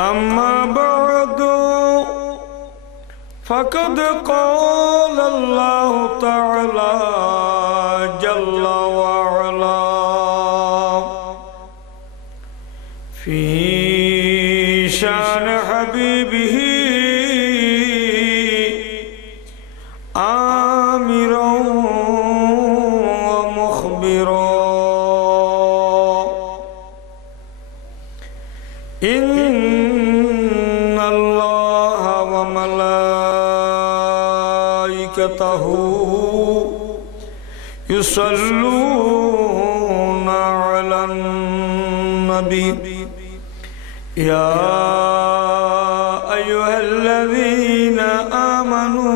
अम्मा बअदु फ़क़द क़ाल अल्लाह तआला जल्ला व अला फ़ी शान हबीबिही आमिरन व मुख़बिरन इन्नल्लाह व मलाइकतहु युसल्लूना अलन नबी या अय्युहल्लज़ीना आमनू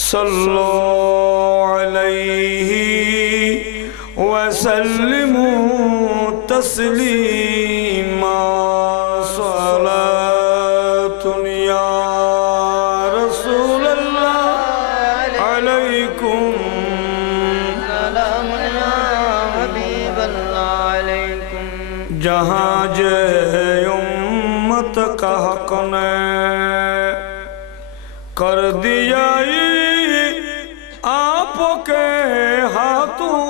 सल्लु अलैहि व सल्लिमू तस्लीमा सलातुन या रसूलल्लाह अलैकुम सलामुन या हबीबल्लाह अलैकुम। जहाँ जे उम्मत का हक ने कर दिया आपके हाथों,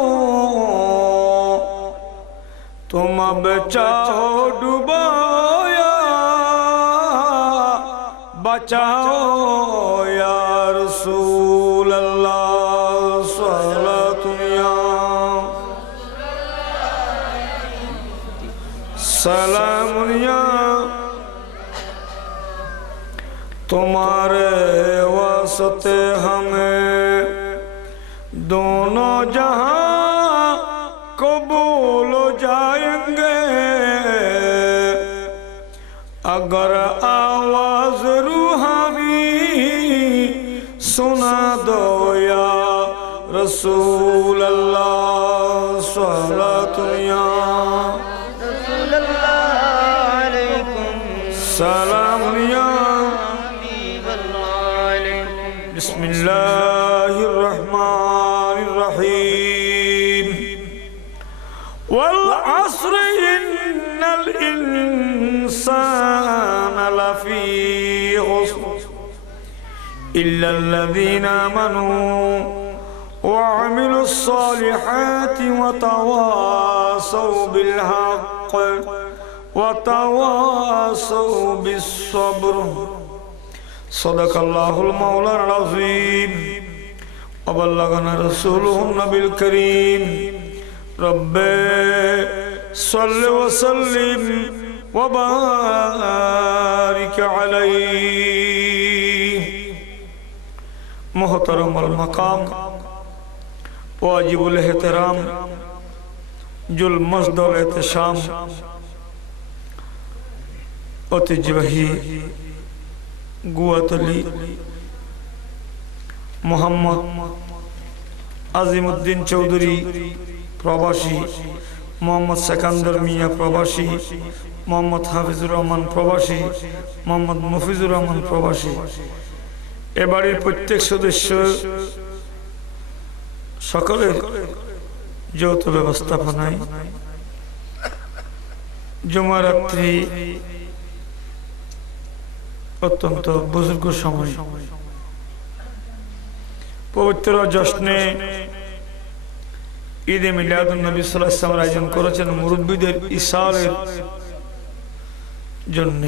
तुम अब चाहो डुबाया बचाओ या रसूल अल्लाह सलातुनिया सलामुनिया तुम्हारे वास्ते हमें दोनों जहां कबूल हो जाएंगे अगर आवाज रूहानी सुना दो या रसूल अल्लाह सलातुनिया सलामुनिया बिस्मिल्लाहिर्रहमानिर्रहीम वल अस्र इन्नल इंसान लफी खुस्र इल्लल्लज़ीना आमनू व अमिलुस्सालिहाति व तवासौ बिल हक़्क़ व तवासौ बिस्सब्र सदक़ल्लाहुल मौलाना अज़ीम व बल्लगना रसूलुहुन नबिल करीम रब्बे सल्लि व सल्लिम व बारिक अलैहि। मुहतरमुल मकाम वाजिबुल एहतराम जुल मस्दुल एहतशाम अतिजवही गुआतली मोहम्मद आजिमुद्दीन चौधरी प्रवासी मोहम्मद सिकंदर मियाँ प्रवासी मोहम्मद हाफिजुर रहमान प्रवासी मोहम्मद मुफिजुर रहमान प्रवासी ए बाड़ीर प्रत्येक सदस्य सकलेर যৌথ ব্যবস্থাপনায় জুমা রাত্রি অত্যন্ত বুজুর্গ সময় পবিত্র জশ্নে ঈদে মিলাদুন নবী সাল্লাল্লাহু আলাইহি ওয়াসাল্লাম আয়োজন করেছেন মুরব্বিদের ইসালের জন্য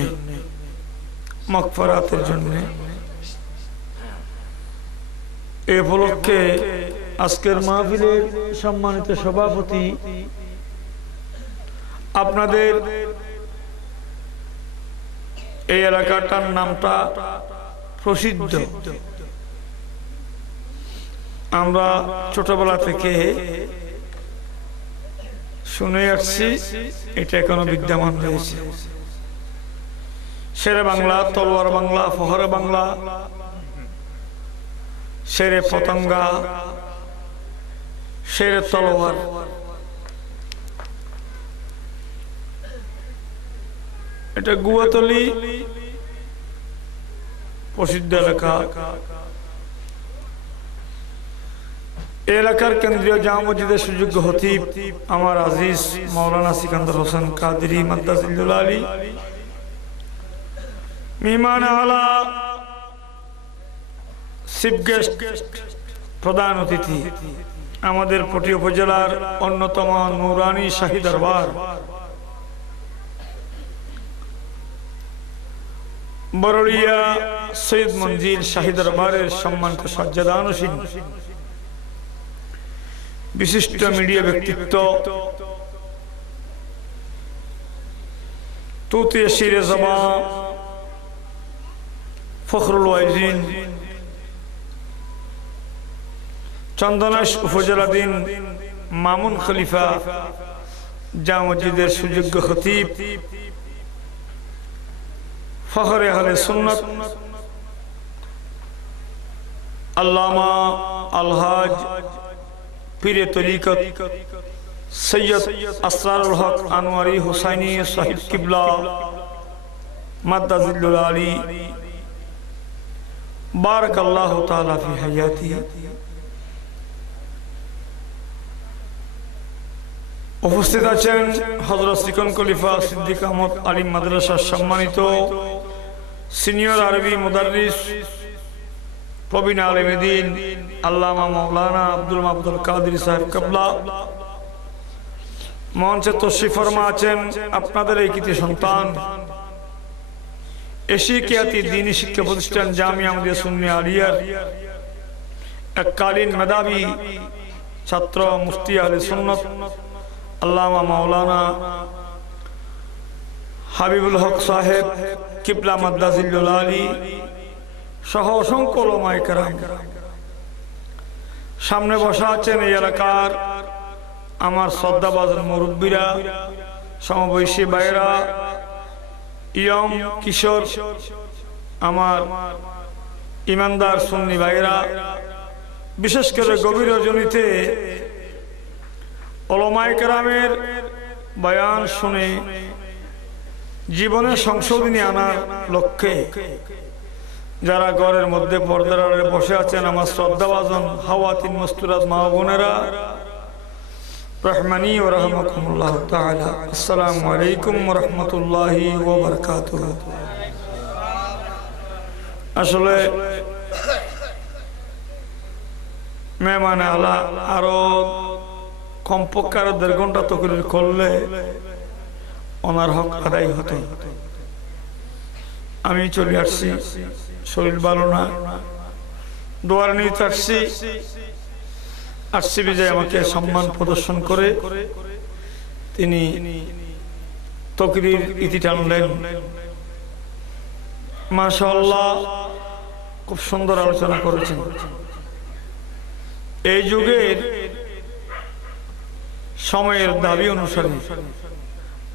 মাগফিরাতের জন্য। এই উপলক্ষে আজকের মাহফিলের সম্মানিত সভাপতি আপনাদের এই এলাকাটার নামটা প্রসিদ্ধ, আমরা ছোটবেলা থেকে শুনে আসছি, এটা এখনো বিদ্যমান রয়েছে। শেরে বাংলা, তলোয়ার বাংলা, ফহরে বাংলা, শেরে পতঙ্গা, শেরে তলোয়ার, এটা গুয়াতলি প্রসিদ্ধ এলাকা। এলাকার কেন্দ্রীয় জামা মসজিদের সুযোগ্য খতিব আমার আজিজ মাওলানা সিকান্দার হোসেন কাদেরী মাদ্দাজিল্লুল আলী, মেহমান আলা চিফ গেস্ট প্রধান অতিথি আমাদের পটি উপজেলার অন্যতম নুরানি শাহী দরবার বরলিয়া সৈয়দ মঞ্জিল শাহী দরবারের সম্মানিত সাজ্জাদানশীন বিশিষ্ট মিডিয়া ব্যক্তিত্ব তুতিয়া শিরে জমা ফখরুল ওয়াইজিন চন্দনাইশ উপজেলাধীন মামুন খলিফা জামা মসজিদের সুযোগ্য খতিব ফখরে আহলে সুন্নাত আল্লামা আলহাজ পীরে তরিকত সৈয়দ আসরারুল হক আনোয়ারি হুসাইনি সাহিব কিবলা মাদ্দাজিল্লুল আলী বারাকাল্লাহু তাআলা ফি হায়াতি। উপস্থিত আছেন হযরত সিকন খলিফা সিদ্দিক আহমদ আলিম মাদ্রাসার সম্মানিত সিনিয়র আরবি মুদাররিস প্রবীণ আলেমে দ্বীন আল্লামা মাওলানা আব্দুল মাবুদুল কাদেরী সাহেব কিবলা। মঞ্চে তশরিফ ফরমা আছেন আপনাদের এই কৃতি সন্তান এশিয়াতি দ্বীনি শিক্ষা প্রতিষ্ঠান জামিয়া আহমদিয়া সুন্নিয়া আলিয়ার এককালীন মেধাবী ছাত্র মুফতি আহলে সুন্নাত আল্লামা মাওলানা হাবিবুল হক সাহেব কিবলা মাদ্দাজিল্লুল আলী সহ অসংখ্য উলামায়ে কেরাম। সামনে বসা আছেন এই এলাকার আমার শ্রদ্ধাভাজন মুরব্বীরা, সমবয়সী ভাইরা, ইয়ং কিশোর, আমার ইমানদার সুন্নি ভাইরা, বিশেষ করে গভীর রজনীতে উলামায়ে কেরামের বয়ান শুনে জীবনে সংশোধনী আনার লক্ষ্যে যারা ঘরের মধ্যে পর্দার আড়ালে বসে আছেন আমার শ্রদ্ধাভাজন হাওয়াতিন মস্তুরাত মা বোনেরা, রহমানি ওয়া রাহমাকুমুল্লাহ তাআলা। আসসালামু আলাইকুম ওয়া রাহমাতুল্লাহি ওয়া বারাকাতুহু। আসলে মেহমান আলা আরো কমপক্ষে আরো 1.5 ঘন্টা তকরির করলে ওনার হক আদায় হতো। আমি চলে আসছি, শরীর ভালো না, দোয়ার নিতে আসছি বিজয় আমাকে সম্মান প্রদর্শন করে তিনি তকরির ইতি টানলেন। মাশাআল্লাহ, খুব সুন্দর আলোচনা করেছেন। এই যুগের সময়ের দাবি অনুসারে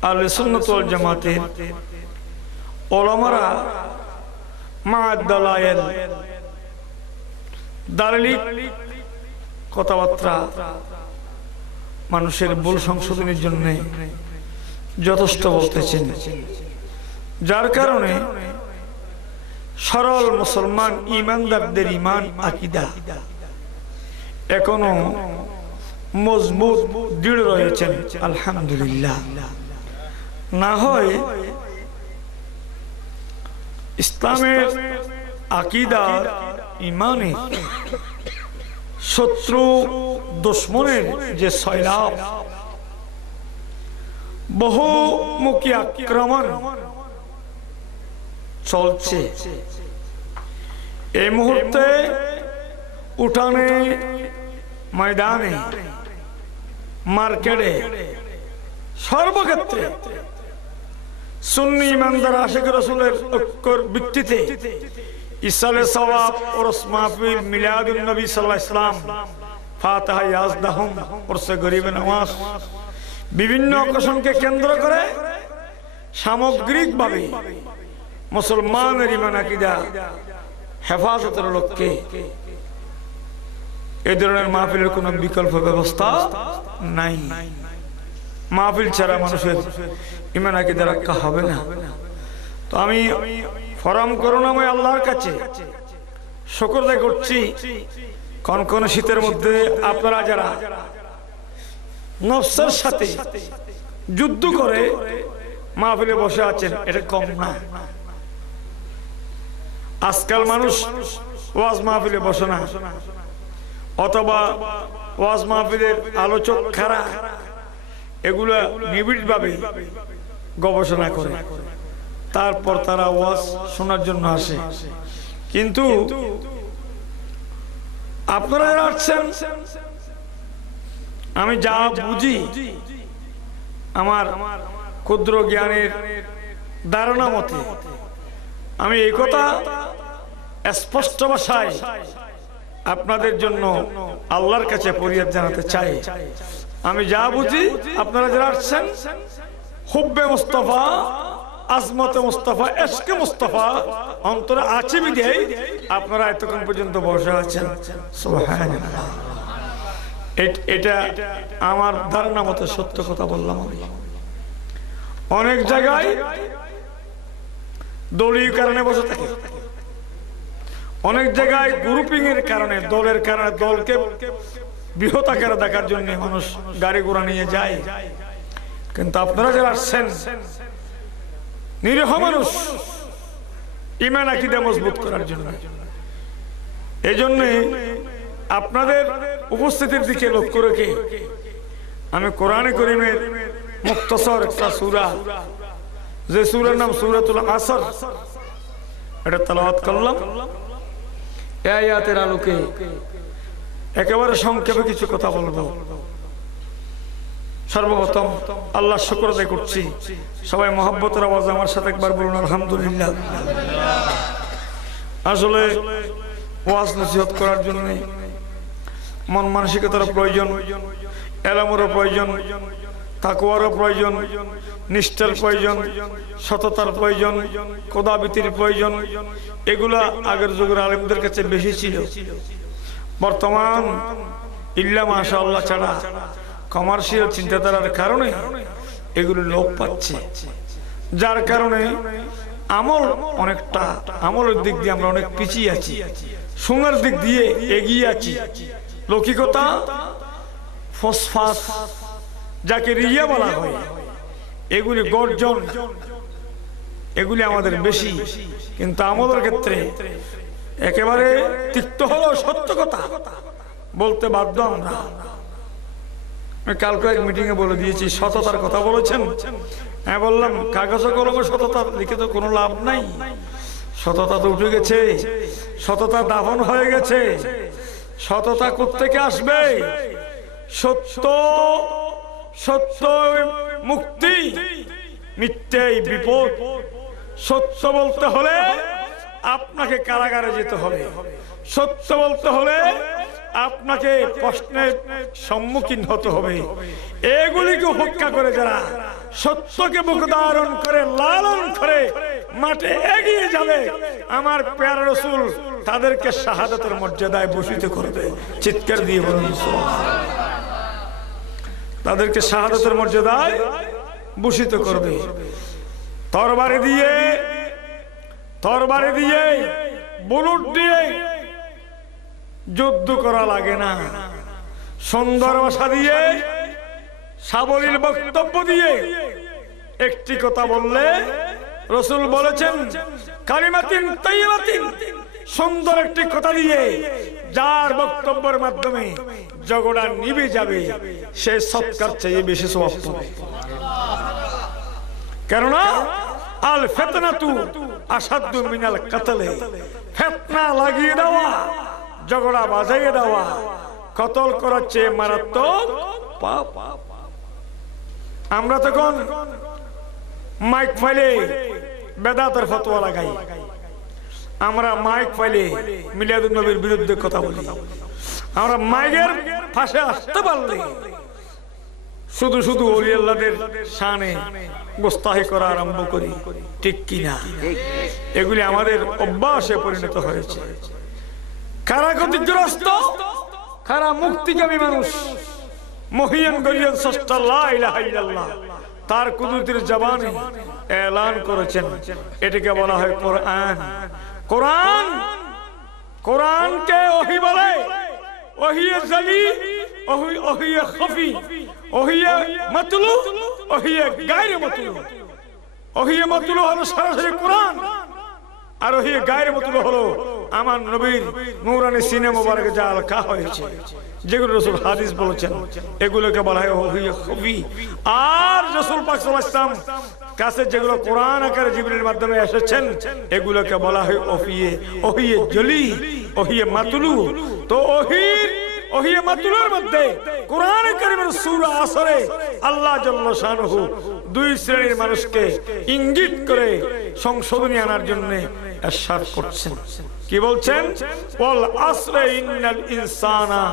আহলে সুন্নাত ওয়াল জামাতের উলামারা মা'আদ দালায়েল দালিলিক কথাবার্তা মানুষের ভুল সংশোধনের জন্য যথেষ্ট বলতেছেন, যার কারণে সরল মুসলমান ইমানদারদের ইমান আকীদা এখনো মজবুত দৃঢ় রয়েছেন আলহামদুলিল্লাহ। না হয় ইসলামের আকীদা ইমানে শত্রু দুশমনের যে সয়লাব, বহুমুখী আক্রমণ চলছে, এই মুহূর্তে উঠানে, ময়দানে, মার্কেটে, সর্বক্ষেত্রে সুন্নি ইমানদার আশিক রাসূলের ঐক্যর ভিত্তিতে ইসালে সওয়াব, ওরস মাহফিল, মিলাদুন নবী সাল্লাল্লাহু আলাইহি ওয়াসাল্লাম, ফাতিহা ইয়াজদাহুম, ওরসে গরিবে নামাজ, বিভিন্ন অকেশনকে কেন্দ্র করে সামগ্রিকভাবে মুসলমানের ঈমান আকীদা হেফাজতের লক্ষ্যে এই ধরনের মাহফিলের কোনো বিকল্প ব্যবস্থা নাই। মাহফিল ছাড়া মানুষের ঈমান আকীদা রক্ষা হবে না। তো আমি পরম করুণাময় আল্লাহর কাছে শুকর আদায় করছি কনকনে শীতের মধ্যে আপনারা যারা নফসের সাথে যুদ্ধ করে মাহফিলে বসে আছেন, এটা কম না। আজকাল মানুষ ওয়াজ মাহফিলে বসে না, অথবা ওয়াজ মাহফিলের আলোচক খারা এগুলা নিবিড়ভাবে গবেষণা করে তারপর তারা ওয়াজ শোনার জন্য আসে। কিন্তু আপনারা যারা আসছেন, আমি যা বুঝি আমার ক্ষুদ্র জ্ঞানের ধারণা মতে আমি এই কথা স্পষ্ট ভাষায় আপনাদের জন্য আল্লাহর কাছে ফরিয়াদ জানাতে চাই। আমি যা বুঝি আপনারা যারা আসছেন, হুব্বে মুস্তাফা, আজমতে মুস্তাফা, এশকে মুস্তাফা অন্তরে আছে বিধায় আপনারা এতক্ষণ পর্যন্ত বসে আছেন। সুবহানাল্লাহ, এটা আমার ধারণা মতো সত্য কথা বললাম। আমি অনেক জায়গায় দলীয় কারণে বসে থাকে, অনেক জায়গায় গ্রুপিং এর কারণে, দলের কারণে, দলকে বৃহৎ আকারে দেখার জন্য মানুষ গাড়ি ঘোড়া নিয়ে যায়। কিন্তু আপনারা যারা আসছেন নিরীহ মানুষ, ঈমান আকীদা মজবুত করার জন্য, এই জন্য আপনাদের উপস্থিতির দিকে লক্ষ্য রেখে আমি কোরআনে কারীমের মুখতাসার একটা সূরা, যে সূরার নাম সূরাতুল আসর, এটা তেলাওয়াত করলাম। এই আয়াতের আলোকে একেবারে সংক্ষেপে কিছু কথা বলবো। সর্বপ্রথম আল্লাহ শুকর আদায় করছি, সবাই মহব্বতের আওয়াজ আমার সাথে একবার বলুন আলহামদুলিল্লাহ। আসলে ওয়াজ নসিহত করার জন্য মন মানসিকতার প্রয়োজন, এলামেরও প্রয়োজন, তাকওয়ারও প্রয়োজন, নিষ্ঠার প্রয়োজন, সততার প্রয়োজন, খোদাভীতির প্রয়োজন। এগুলা আগের যুগের আলেমদের কাছে বেশি ছিল। বর্তমান ইল্লা মাশাআল্লাহ ছাড়া কমার্শিয়াল চিন্তাধারার কারণে এগুলো লোপ পাচ্ছে, যার কারণে আমল অনেকটা, আমলের দিক দিয়ে আমরা অনেক পিছিয়ে আছি, সুনার দিক দিয়ে এগিয়ে আছি। লৌকিকতা, ফসফাস যাকে রিয়া বলা হয়, এগুলি গর্জন, এগুলি আমাদের বেশি। কিন্তু আমলের ক্ষেত্রে একেবারে তিক্ত হলেও সত্য কথা বলতে বাধ্য আমরা। আমি কালকে এক মিটিং এ বলে দিয়েছি, সততার কথা বলেছেন, হ্যাঁ বললাম কাগজে কলমে সততা লিখে তো কোনো লাভ নাই। সততা তো উঠে গেছে, সততা দাফন হয়ে গেছে। সততা কোত্থেকে আসবে? সত্য, সত্য মুক্তি, মিথ্যেই বিপদ। সত্য বলতে হলে আপনাকে কারাগারে যেতে হবে, সত্য বলতে হলে আপনাকে প্রশ্নের সম্মুখীন হতে হবে। এগুলিকে উপেক্ষা করে যারা সত্যকে বুক ধারণ করে লালন করে মাঠে এগিয়ে যাবে, আমার প্যারা রাসূল তাদেরকে শাহাদাতের মর্যাদায় ভূষিত করবে। চিৎকার দিয়ে বলুন সুবহানাল্লাহ। তাদেরকে শাহাদাতের মর্যাদায় ভূষিত করবে। তরবারি দিয়ে, তরবারি দিয়ে, বুলেট দিয়ে যুদ্ধ করা লাগে না। সুন্দর ভাষা দিয়ে, সাবলীল বক্তব্য দিয়ে একটি কথা বললে রাসূল বলেছেন কালিমাতিন তাইয়্যিবাতিন, সুন্দর একটি কথা দিয়ে যার বক্তব্যের মাধ্যমে ঝগড়া নিভে যাবে, সে সৎকার চেয়ে বেশি সওয়াব পাবে। কেননা আল ফিতনাতু আশাদ্দু মিনাল কতল, ফিতনা লাগিয়ে দেওয়া, ঝগড়া বাজাইয়ে দেওয়া কতল করার চেয়ে মারাত্মক পাপ। আমরা তখন মাইক ফাইলে বেদাতের ফতোয়া লাগাই, আমরা মাইক ফাইলে মিলাদুন নবীর বিরুদ্ধে কথা বলি, আমরা মাইকের পাশে আসতে পারলে শুধু শুধু ওলি আল্লাহদের শানে গোস্তাহি করা আরম্ভ করি, ঠিক কিনা? এগুলি আমাদের অভ্যাসে পরিণত হয়েছে। কারা ক্ষতিগ্রস্ত? কারা মুক্তিকামী মানুষ? মহিয়ান গরিয়ান স্রষ্টা লা ইলাহা ইল্লাল্লাহ তার কুদরতের জবানে এলান করেছেন, এটাকে বলা হয় কোরআন। কোরআন, কোরআনকে ওহী বলে, ওহিয়ে জালি, ওহিয়ে খফি, ওহিয়ে মাতলু, ওহিয়ে গায়রে মাতলু। ওহিয়ে মাতলু হলো সরাসরি কোরআন, আর ওহিয়ে গায়রে মাতলু হলো আমার নবীর নূরানি সিনে মোবারকে যা লেখা হয়েছে, যেগুলো রাসূল হাদিস বলেছেন, এগুলোকে বলা হয় ওহিয়ে খফি। আর রাসূল পাক সাল্লাল্লাহু আলাইহি ওয়াসাল্লাম কাছে যেগুলো কোরআন আকারে জিবরিলের মাধ্যমে এসেছেন, এগুলোকে বলা হয় ওহিয়ে জলি, ওহিয়ে মাতলু। তো ওহিয়ে মাতলুর মধ্যে কোরআন কারীমের সূরা আসরে আল্লাহ জাল্লা শানুহু দুই শ্রেণীর মানুষকে ইঙ্গিত করে সংশোধনী আনার জন্য ইরশাদ করছেন। কি বলছেন? ওয়াল আসরে ইন্নাল ইনসানা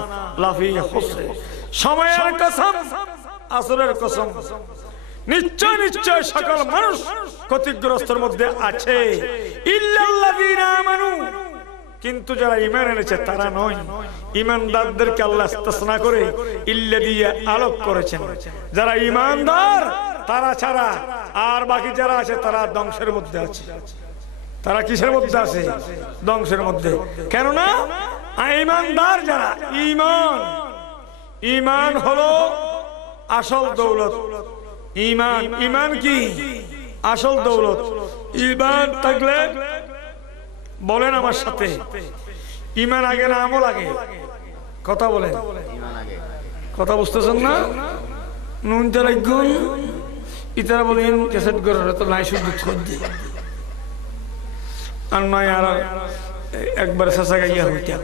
লাফি খুসর। সময়ের কসম, আসরের কসম, নিশ্চয় নিশ্চয় সকল মানুষ ক্ষতিগ্রস্তের মধ্যে আছে। ইল্লাল্লাযীনা আমানু, কিন্তু যারা ঈমান এনেছে তারা নয়। ঈমানদারদেরকে আল্লাহ ইস্তিসনা করে ইল্লা দিয়ে আলোক করেছেন। যারা ঈমানদার তারা ছাড়া আর বাকি যারা আছে তারা ধ্বংসের মধ্যে আছে। তারা কিসের মধ্যে আছে? ধ্বংসের মধ্যে। কেননা ঈমানদার যারা, ঈমান হলো আসল দৌলত। ঈমান কি? আসল দৌলত। ঈমান থাকলে, বলেন আমার সাথে, ঈমান আগে না আমল আগে? কথা বলেন, কথা বুঝতেছেন না? নুন চাল গুণ ইতারা বলেন ক্যাসেট করে তো নাই শুধু সর্দি আর নয় আর একবার শেষা গাইয়া হইতাম।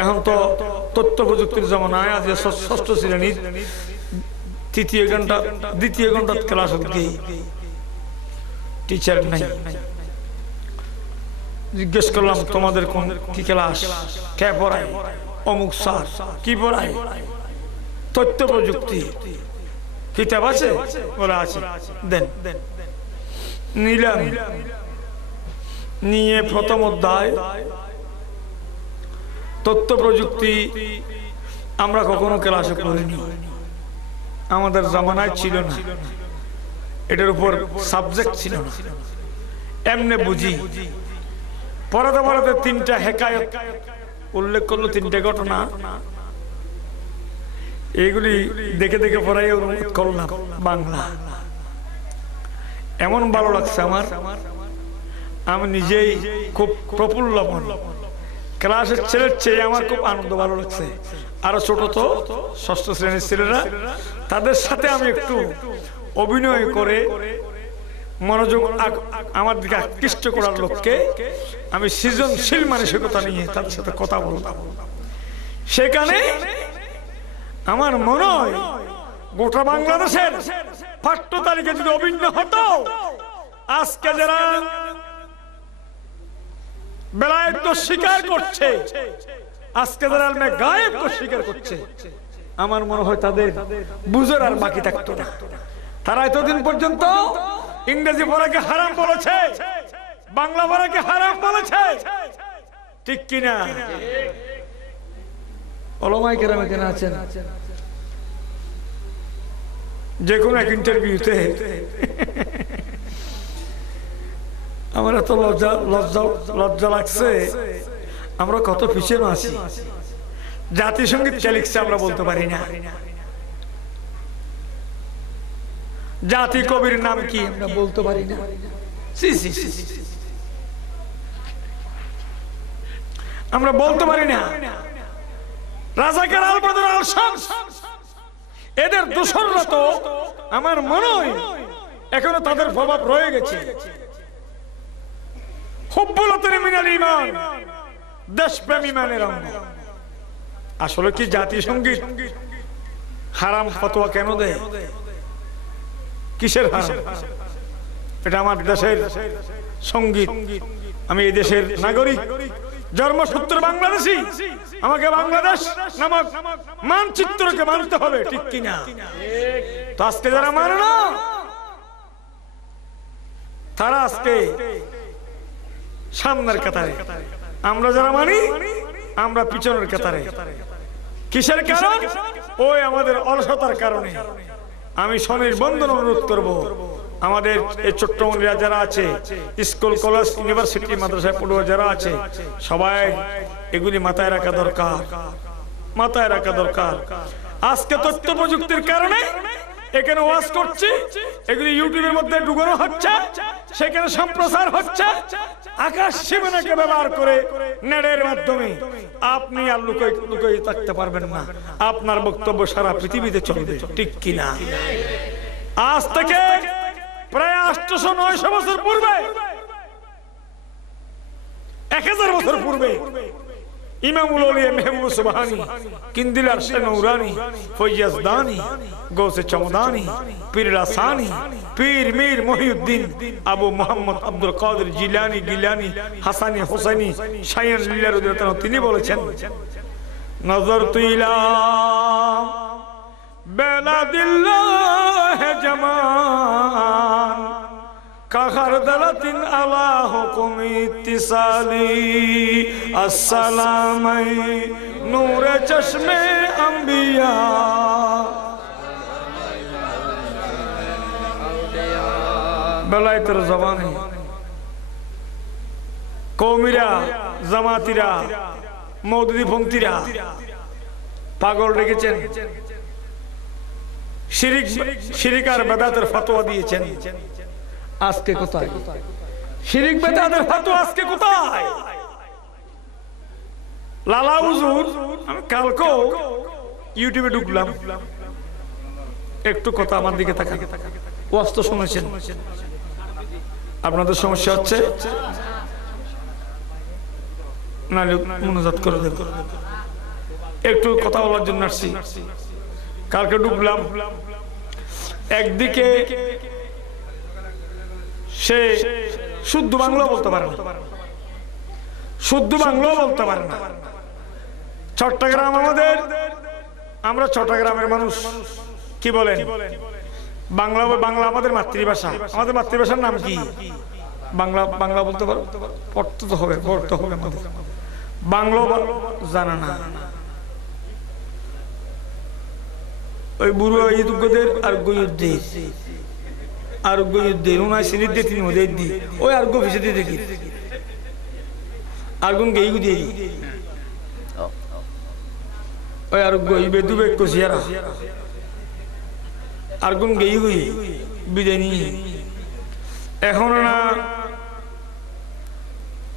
এখন তো তথ্য প্রযুক্তির জমানায় আজ ষষ্ঠ শ্রেণীর দ্বিতীয় ঘন্টা ক্লাস হচ্ছে, টিচার নাই। জিজ্ঞেস করলাম তোমাদের কোন কি ক্লাস, কে পড়ায়? অমুক স্যার। কি পড়ায়? তথ্য প্রযুক্তি। কিতাব আছে? বলে আছে, দেন। নিলাম, নিয়ে প্রথম অধ্যায় তথ্য প্রযুক্তি আমরা কখনো ক্লাসে পড়িনি, আমাদের জামানায় ছিল না, এটার উপর সাবজেক্ট ছিল না। এমনি বুঝি পড়াতে পড়াতে তিনটা হেকায়ত উল্লেখ করলো, তিনটা ঘটনা, এইগুলি দেখে দেখে পড়াই অনুবাদ করলাম বাংলা। এমন ভালো লাগছে আমার, আমি নিজেই খুব প্রফুল্ল মন। ক্লাসের ছেলের চেয়ে আমার খুব আনন্দ ভালো লাগছে। আরো ছোট তো ষষ্ঠ শ্রেণীর ছেলেরা, তাদের সাথে আমি একটু অভিনয় করে মনোযোগ আমার দিকে আকৃষ্ট করার লক্ষ্যে আমি সৃজনশীল মানসিকতা নিয়ে তাদের সাথে কথা বলতাম। সেখানে আমার মনে হয় গোটা বাংলাদেশের পাঠ্য তালিকা যদি অভিন্ন হতো, আজকে যারা বেলায়েত স্বীকার করছে, আজকে যারা গায়েব স্বীকার করছে, আমার মনে হয় তাদের বুঝার আর বাকি থাকতো না। তারা এতদিন পর্যন্ত ইংরেজি পড়াকে হারাম বলেছে, বাংলা পড়াকে হারাম বলেছে, ঠিক কিনা? ওলামায়ে কেরাম এখানে আছেন, যে কোনো এক ইন্টারভিউতে আমার এত লজ্জা লাগছে, আমরা কত পিছনে আছি। জাতিসংগীত কে লিখছে আমরা বলতে পারি না, জাতি কবির নাম কি আমরা বলতে পারি না। আমরা বলতে পারি না। রাজাকার আল বদর আল শামস এদের দোসররা তো আমার মনে হয় এখনো তাদের প্রভাব রয়ে গেছে। হুব্বুলাতুন মিনাল ঈমান, দেশপ্রেম ঈমানের অঙ্গ। আসলে কি জাতীয় সঙ্গীত হারাম ফতোয়া কেন দেয়? কিসের হারাম? এটা আমার দেশের সঙ্গীত, আমি এই দেশের নাগরিক, জন্মসূত্র বাংলাদেশী, আমাকে বাংলাদেশ নামক মানচিত্রকে মানতে হবে, ঠিক কিনা? তো আজকে যারা মানে না, তারা আজকে সামনের কাতারে, আমরা যারা মানি আমরা পিছনের কাতারে। কিসের কারণ? ওই আমাদের অলসতার কারণে। আমি স্বামীর বন্ধন অনুরোধ করব, আমাদের এই ছোট্টমণিরা যারা আছে, স্কুল কলেজ ইউনিভার্সিটি মাদ্রাসায় পড়ুয়া যারা আছে, সবাই এগুলি মাথায় রাখা দরকার, মাথায় রাখা দরকার। আজকে তথ্য প্রযুক্তির কারণে এখানে ওয়াজ করছি, এগুলি ইউটিউবের মধ্যে ঢুকানো হচ্ছে, সেখানে সম্প্রচার হচ্ছে। আকাশ সীমানাকে ব্যবহার করে নেটের মাধ্যমে আপনি আর লুকিয়ে থাকতে পারবেন না, আপনার বক্তব্য সারা পৃথিবীতে চলবে, ঠিক কিনা? আজ থেকে প্রায় 800-900 বছর পূর্বে, 1000 বছর পূর্বে ইমামুল আউলিয়া মেহবুব সুবহানী, কিন্দিল আরশে নূরানী, ফৈয়াজ দানী, গৌসে চমদানী, পীর রাসানী, পীর মীর মহিউদ্দিন, আবু মুহাম্মদ আব্দুল কাদের জিলানী, গিলানী, হাসানী, হুসাইনী, শাইন লিল্লাহ রাদিয়াল্লাহু তাআলা তিনি বলেছেন, নজরতু ইলা বেলাদিল্লাহ জামান কাখারদালাতিন আলা হুকুমি ইত্তিসালি আসসালামাই নূরে চশমে আম্বিয়া। বেলায়েতের জবানে কওমিরা, জামাতিরা, মওদুদি পন্থীরা পাগল রেখেছেন, শিরিক আর বেদাতের ফতোয়া দিয়েছেন। আজকে কোথায় শিরিক বেদাতের ফতোয়া? আজকে কোথায়? লালা হুজুর, আমি কালকে ইউটিউবে ঢুকলাম, একটু কথা আমার দিকে তাকান। ওয়াজ তো শুনেছেন, আপনাদের সমস্যা হচ্ছে না, মনোজাত করে দেব, একটু কথা বলার জন্য আসছি। কালকে ঢুকলাম, একদিকে সে শুদ্ধ বাংলা বলতে পারে না, শুদ্ধ বাংলা বলতে পারে না। চট্টগ্রাম আমাদের, আমরা চট্টগ্রামের মানুষ, কি বলেন? বাংলা, বাংলা আমাদের মাতৃভাষা। আমাদের মাতৃভাষার নাম কি? বাংলা। বাংলা বলতে পারো, পড়তে তো হবে, পড়তে হবে আমাদের। বাংলা জানা না, ওই বুড়ো ইদুগদের আর গয়ুদ্দের, আর গয়ুদ্দের উনায় সিনির দিয়ে তিনি ওদের দি, ওই আর গো ফিসে দিয়ে দেখি আর গুন গেই দিয়ে ওই আর গই বেদুবে কষিয়ারা আর গুন গেই গই বিদায় নিয়ে। এখন না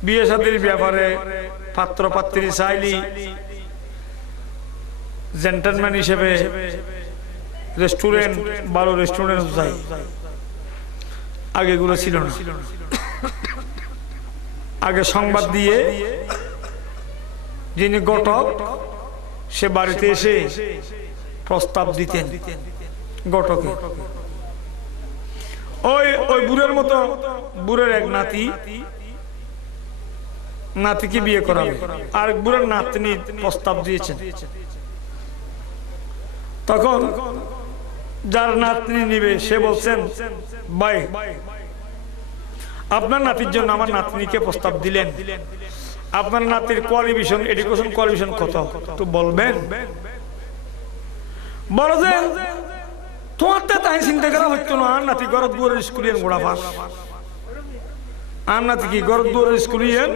বিয়ে শাদীর ব্যাপারে পাত্র পাত্রী চাইলি জেন্টলম্যান হিসেবে রেস্টুরেন্ট, ভালো রেস্টুরেন্ট যাই, আগে এগুলো ছিল না। আগে সংবাদ দিয়ে যিনি ঘটক সে বাড়িতে এসে প্রস্তাব দিতেন ঘটকে। ওই বুড়ের মতো বুড়ের এক নাতিকে বিয়ে করাবে, আর বুড়ের নাতনি প্রস্তাব দিয়েছেন। তখন যার নাতনি নিবে সে বলছেন, ভাই আপনার নাতির জন্য আমার নাতনিকে প্রস্তাব দিলেন, আপনার নাতির কোয়ালিফিকেশন, এডুকেশন কোয়ালিফিকেশন কত তো বলবেন? বলো যে তোমার তো তাই চিন্তা করা হচ্ছে না, আর নাতি গরত দুয়ারের স্কুলিয়ান গোড়া ফাঁস, আর নাতি কি গরত দুয়ারের স্কুলিয়ান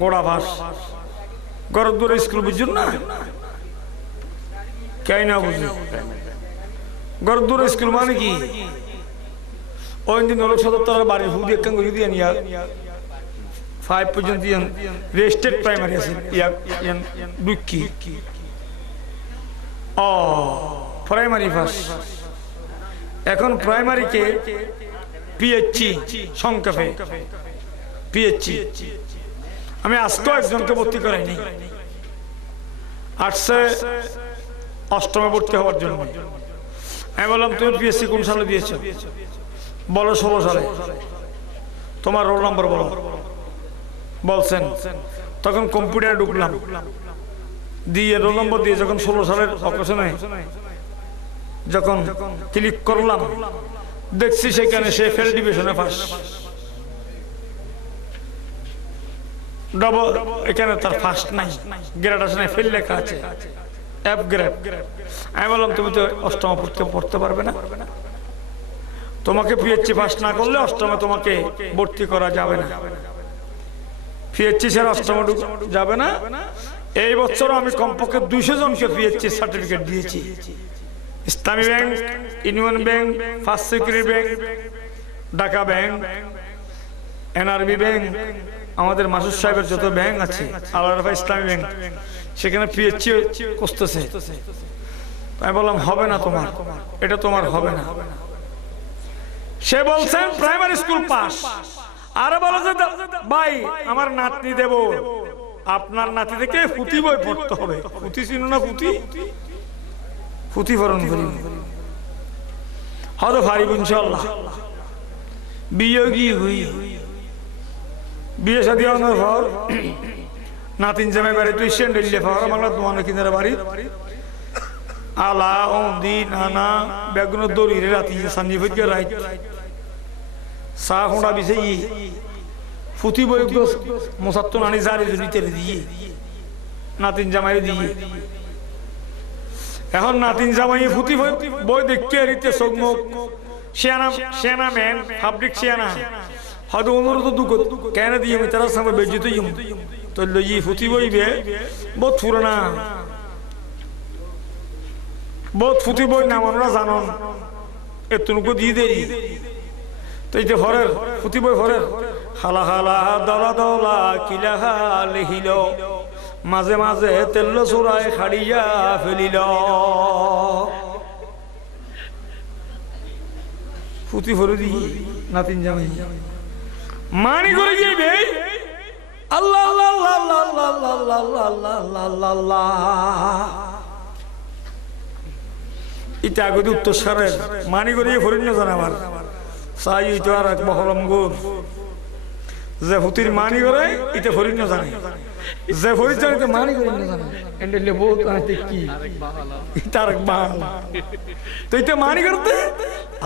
গোড়া ফাঁস, গরত দুয়ারের স্কুল বুঝুন না, কে না বুঝুন? গরত দুয়ারের স্কুল মানে কি? ওই দিন লোক সদর বাড়ির হুদি এক দিয়ে নিয়ে 5 পর্যন্ত রেজিস্টার্ড প্রাইমারি আছে, দুঃখী প্রাইমারি ফার্স্ট। এখন প্রাইমারিকে পিএইচসি সংক্ষেপে পিএইচসি। আমি আজকেও একজনকে ভর্তি করাইনি, আর্টসে 8মে ভর্তি হওয়ার জন্য। আমি বললাম তুমি পিএসসি কোন সালে দিয়েছ? বলো 16 সালে। তোমার রোল নম্বর বলো। বলছেন। তখন কম্পিউটারে ঢুকলাম, দিয়ে রোল নম্বর দিয়ে যখন 16 সালের অকেশনে যখন ক্লিক করলাম, দেখছি সেখানে সে ফেল ডিভিশনে ফার্স্ট, ডবল। এখানে তার ফার্স্ট নাই, গ্রেড আছে না, ফেল লেখা আছে, এফ গ্রেড। আমি বললাম তুমি তো 8ম পড়তে পারবে না। তোমাকে পিএইচডি পাস না করলে অষ্টমে তোমাকে ভর্তি করা যাবে না, পিএইচডি ছাড়া অষ্টমে যাবে না। এই বছর আমি কমপক্ষে 200 জনকে পিএইচডি সার্টিফিকেট দিয়েছি। ইসলামী bank, union bank, first security bank, Dhaka bank, NRB bank, আমাদের মাসুদ সাহেবের যত ব্যাংক আছে, আল-রাফা ইসলামী ব্যাংক, সেখানে পিএইচডি করতেছে। আমি বললাম হবে না তোমার, এটা তোমার হবে না। সে বলছেন প্রাইমারি স্কুল পাস। আরে বলো যে ভাই আমার নাতনি দেব, আপনার নাতি থেকে পুঁথি বই পড়তে হবে। পুঁথি চিনো না? পুঁথি পুঁথি ফরণ করি হয়তো পারিব ইনশাল্লাহ। বিয়ে গিয়ে হই, বিয়ে শাদী হওয়ার পর নাতিন জামাই বাড়ি তুই সেন্ডেলিয়ে পাওয়ার বাংলা তোমার কিনারে বাড়ি আলা অন্দি নানা বেগুন দড়িরে রাতি সানি ফুটকে রাইট চা হোঁড়া বিছে ফুটি বই মশাত্ত নানি জারি জনিতে দিয়ে নাতিন জামাই দিয়ে। এখন নাতিন জামাই ফুটি বই দেখতে রিতে চোখমুখ শিয়ানা শিয়ানা ম্যান ফাব্রিক শিয়ানা হয়তো অনুরোধ দুঃখ কেন দিয়ে আমি তারা সামনে বেজিত তো লই ফুটি বইবে বহুত পুরোনা, বহুত ফুটি বই নাম আমরা জানন এতটুকু দিয়ে দেরি। তো এই যে হরের ফুটি বই হরের হালা হালা দলা দলা কিলাহা লিহিল, মাঝে মাঝে তেল চোরায় খাড়িয়া ফেলিল। ফুটি ভরে দিয়ে নাতিন জামাই মানি করে যাইবে আল্লাহ আল্লাহ আল্লাহ আল্লাহ আল্লাহ আল্লাহ আল্লাহ আল্লাহ। এটা আগে উত্তর সারের মানি করে ফরিন না জান আমার চাই তো আর এক বহরম গোর যে ফুতির মানি করে এটা ফরিন না জানে, যে ফরিন জানে তো মানি করে না জানে এন্ডলে বহুত আতে কি এটা আর এক বাল। তো এটা মানি করতে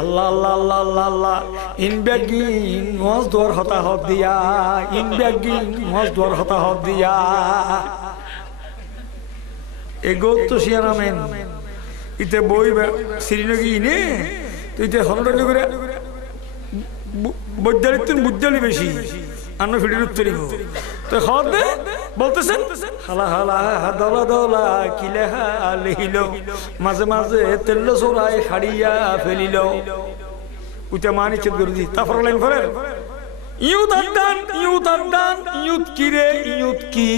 আল্লাহ আল্লাহ আল্লাহ আল্লাহ আল্লাহ ইন বেগিন মজ দর হতা হত দিয়া, ইন বেগিন মজ দর হতা হত দিয়া। এগো তো শিয়ানা মেন ইতে বই শ্রীনগী নে তো ইতে হলডলি করে বৈদ্যালিত্ব বুদ্ধালি বেশি আন্ন ফিডির উত্তরিব। তো খাওয়ার দে বলতেছেন হালা হালা দলা দলা কিলেহা লিহিল, মাঝে মাঝে তেল চোরাই হাড়িয়া ফেলিল। উইটা মানি চেত করে দি তারপর লাইন ফেরেন ইউত আদান ইউত আদান ইউত কি রে ইউত কি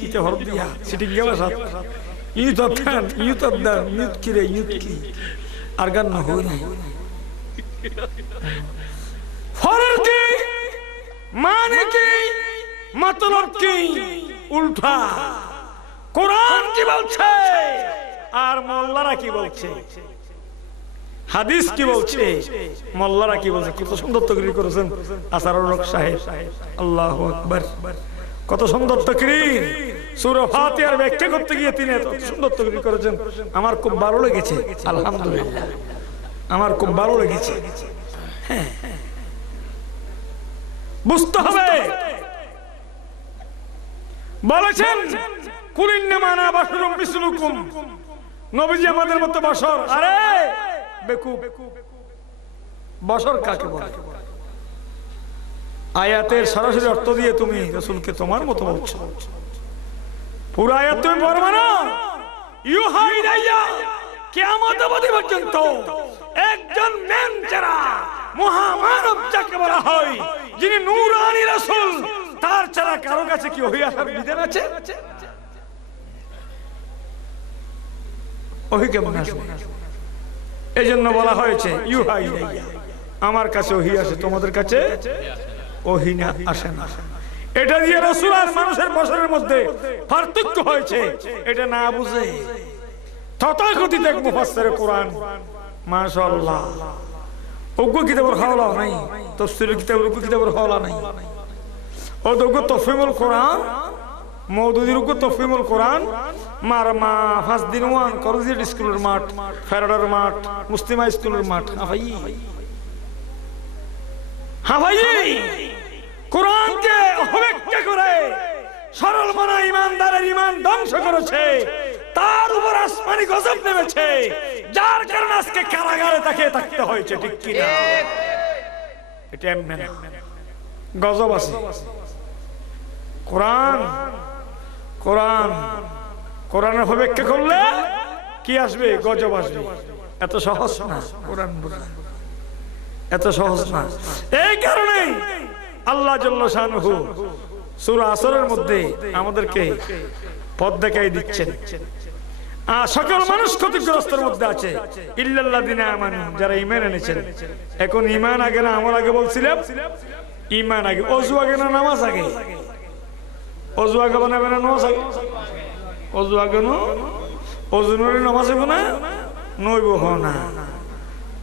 কিতে হরফ দিয়া সিটি গেলা সাথ ইউত আদান ইউত আদান ইউত কি রে ইউত কি আর গান না হই না ফরের কি মানে কি মতলব কি উল্টা কোরআন কি বলছে আর মোল্লারা কি বলছে, হাদিস কি বলছে, মোল্লারা কি বলছে। কত সুন্দর তকরির করেছেন আসারুল হক সাহেব, আল্লাহু আকবার। কত সুন্দর তকরির, সূরা ফাতিহার ব্যাখ্যা করতে গিয়ে তিনি এত সুন্দর তকরির করেছেন। আমার খুব ভালো লেগেছে, আলহামদুলিল্লাহ আমার খুব ভালো লেগেছে। হ্যাঁ বুঝতে হবে বলেছেন কুলিন্নামা আনা বাশারুম মিসলুকুম, নবীজি আমাদের মতো বশর। আরে বেকুব, বশর কাকে বলে? আয়াতের সরাসরি অর্থ দিয়ে তুমি রাসূলকে তোমার মতো বলছো। পুরো আয়াত তুমি পড়বে না। ইউহা ইলাইয়া কিয়ামত অবধি পর্যন্ত একজন ম্যান যারা মহামানব যাকে বলা হয়, যিনি নূরানী রাসূল, তার ছাড়া কারো কাছে কি ওহী আসার বিধান আছে? ওহী কেমন আসবে? এই জন্য বলা হয়েছে ইউহা ইলাইয়া, আমার কাছে ওহী আসে, তোমাদের কাছে ওহী না আসে না। এটা দিয়ে রাসূল আর মানুষের বশরের মধ্যে পার্থক্য হয়েছে, এটা না বুঝে তথাকথিত এক মুফাসসিরে কোরআন মাশাআল্লাহ ওগো কিতাবের হাওলা নাই, তাফসীরের কিতাবের ওগো কিতাবের হাওলা নাই, ও দোগো তাফসীরুল কোরআন মওদুদির ওগো তাফসীরুল কোরআন মারমা ফাস দিন ওয়ান কলেজ স্কুলের মাঠ, ফেরাডার মাঠ, মুসলিমা স্কুলের মাঠ। হ্যাঁ ভাই কোরআনকে অপব্যাখ্যা করে সরল মনা ইমানদারের ইমান ধ্বংস করেছে, তার উপর আসমানি গজব নেমেছে, যার কারণে আজকে কারাগারে তাকে থাকতে হয়েছে। ঠিক কিনা? এটা এমনি না, গজব আছে। কোরআন কোরআন কোরআনের অপেক্ষা করলে কি আসবে? গজব আসবে। এত সহজ না কোরআন বোঝা, এত সহজ না। এই কারণে আল্লাহ জাল্লা শানুহু সূরা আসরের মধ্যে আমাদেরকে পথ দেখাই দিচ্ছেন। সকল মানুষ ক্ষতিগ্রস্তের মধ্যে আছে ইল্লাল্লাযিনা আমানু, যারা ঈমান এনেছেন। এখন ঈমান আগে না আমল আগে? বলছিলাম ঈমান আগে। ওযু আগে না নামাজ আগে? ওযু আগে বানাবে না নামাজ আগে? ওযু আগে না, ওযু নরে নামাজ হবে না, নইব না।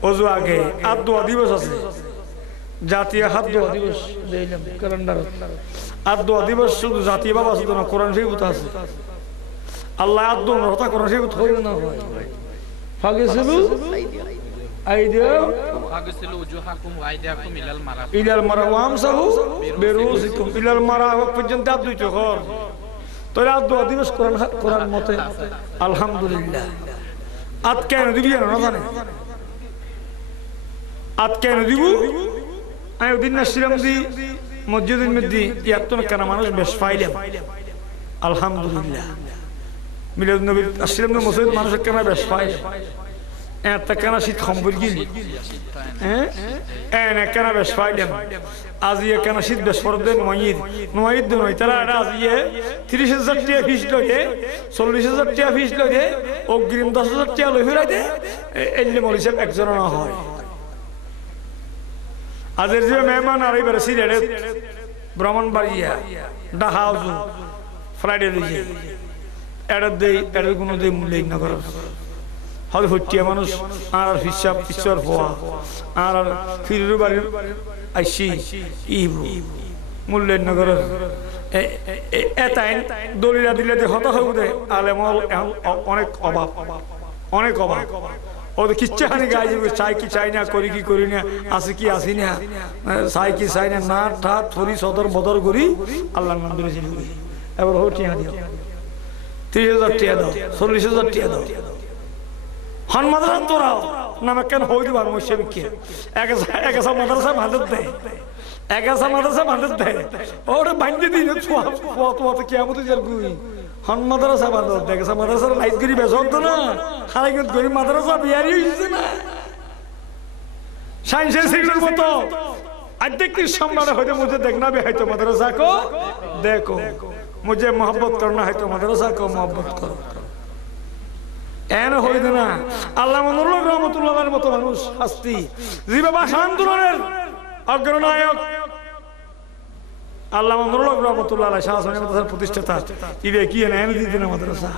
ওযু আগে। আর দোয়া দিবস আছে, জাতীয় হাত দোয়া দিবস দিলাম ক্যালেন্ডার। আর দোয়া দিবস শুধু জাতীয় বাবা শুধু না, কোরআন শরীফে আছে। আল্লাহ আদু কথা কোরআন শরীফ হইল না হয়। ফাগিসিলু আইদিয়াকুম উজুহাকুম ওয়া আইদিয়াকুম ইলাল মারাফিক ওয়া আমসাহু বিরুসিকুম ইলাল মারাফিক পর্যন্ত আদু চোখর। তোরা আদু দিবস কোরআন মতে আলহামদুলিল্লাহ। আত কেন দিবি না জানে? আত কেন দিব? আমি ওদিন না শিরাম দি মসজিদের মধ্যে ইয়াত্তন কেন মানুষ বেশ পাইলাম আলহামদুলিল্লাহ। মিলাদ নবীর আশিরাম মসজিদ মানুষের কেন বেশ পাইলাম। এত কেন শীত সম্বর গিলি কেন বেশ পাইলাম। আজিয়ে কেন শীত বেশ পরদেন নয়ীদ নয়ীদ নয় তারা এটা আজিয়ে 30,000 টাকা ফিস লইয়ে 40,000 টাকা ফিস লইয়ে অগ্রিম 10,000 টাকা লই ফিরাই দে এলে মলি সাহেব একজন না হয়। আজের যে মেহমান আর এবারে সিলেটে ব্রাহ্মণবাড়িয়া ডাহাউজু ফ্রাইডে লইয়ে এটার দেই এটার কোনো দেই মূল্য না করার হয়তো হচ্ছিয়া মানুষ আর হিসাব ঈশ্বর হওয়া আর ফিরুর বাড়ির আইসি ইবু মূল্যায়ন করার এটাই দলিলা দিলে যে হতা হয়ে উঠে আলেমল অনেক অভাব, অনেক অভাব। ওদের কিচ্ছা হানি গায়ে যাবে, চাই কি চাই না, করি কি করি না, আসি কি আসি না, চাই কি চাই না, না ঠাট থরি সদর বদর করি আল্লাহর নাম ধরে চিনি। এবার হোক টিয়া দিও, 30,000 টিয়া দাও, 40,000 টিয়া দাও। হন মাদ্রাসা তোরাও নামে কেন হই দিবার মুসিম কে একাসা মাদ্রাসা ভাঁধত দেয়, একাসা মাদ্রাসা ভাঁধত দেয়। ওরে বাঁধতে দিন তোমার তো কেমন যার গুই হন মাদ্রাসা ভাঁধত দেয়। একাসা মাদ্রাসার লাইট গরি বেসর তো না খারাই গরিব মাদ্রাসা বিয়ারি হয়েছে না সাইন্সের সিগনাল মতো আধ্যাত্মিক সম্মান হয়তো মুঝে দেখনা भी है तो मदरसा को देखो, मुझे मोहब्बत करना है तो मदरसा को मोहब्बत करो। এন হইত না আল্লাহ মনুল্লাহ রহমতুল্লাহর মতো মানুষ হাস্তি জীবে ভাষা আন্দোলনের অগ্রনায়ক আল্লাহ মনুল্লাহ রহমতুল্লাহ শাহজাহানের মাদ্রাসার প্রতিষ্ঠাতা ইবে কি এন দিতে না মাদ্রাসা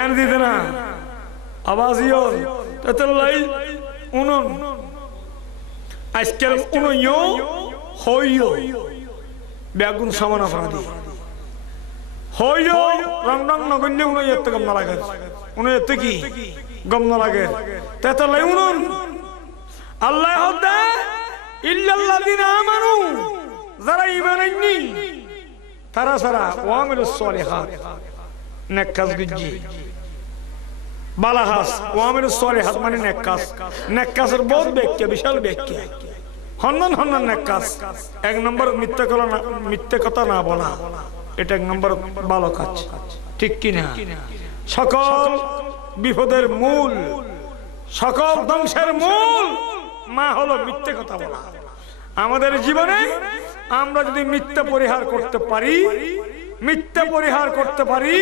এন দিতে না আওয়াজিও তাতলাই উনন আজকাল উনইও হইও বেগুন সমান অপরাধী হইও রং রং নগণ্য উনি এত গম না লাগে, উনি এত কি গম না লাগে। তাতলাই উনন আল্লাহ হদা ইল্লাল্লাযিনা আমানু, যারা ঈমান আননি তারা সারা ওয়া আমিলুস সালিহাত নেক কাজ গুজি বালাহাস ওয়া আমিলুস সালিহাত মানে নেক কাজ। নেক কাজের বহুত ব্যাখ্যা, বিশাল ব্যাখ্যা। হন্নন হন্নন নেক কাজ এক নম্বর মিথ্যা কথা না বলা, এটা এক নম্বর ভালো কাজ, ঠিক কিনা? সকল বিপদের মূল, সকল ধ্বংসের মূল মা হলো মিথ্যে কথা বলা। আমাদের জীবনে আমরা যদি মিথ্যা পরিহার করতে পারি, মিথ্যা পরিহার করতে পারি,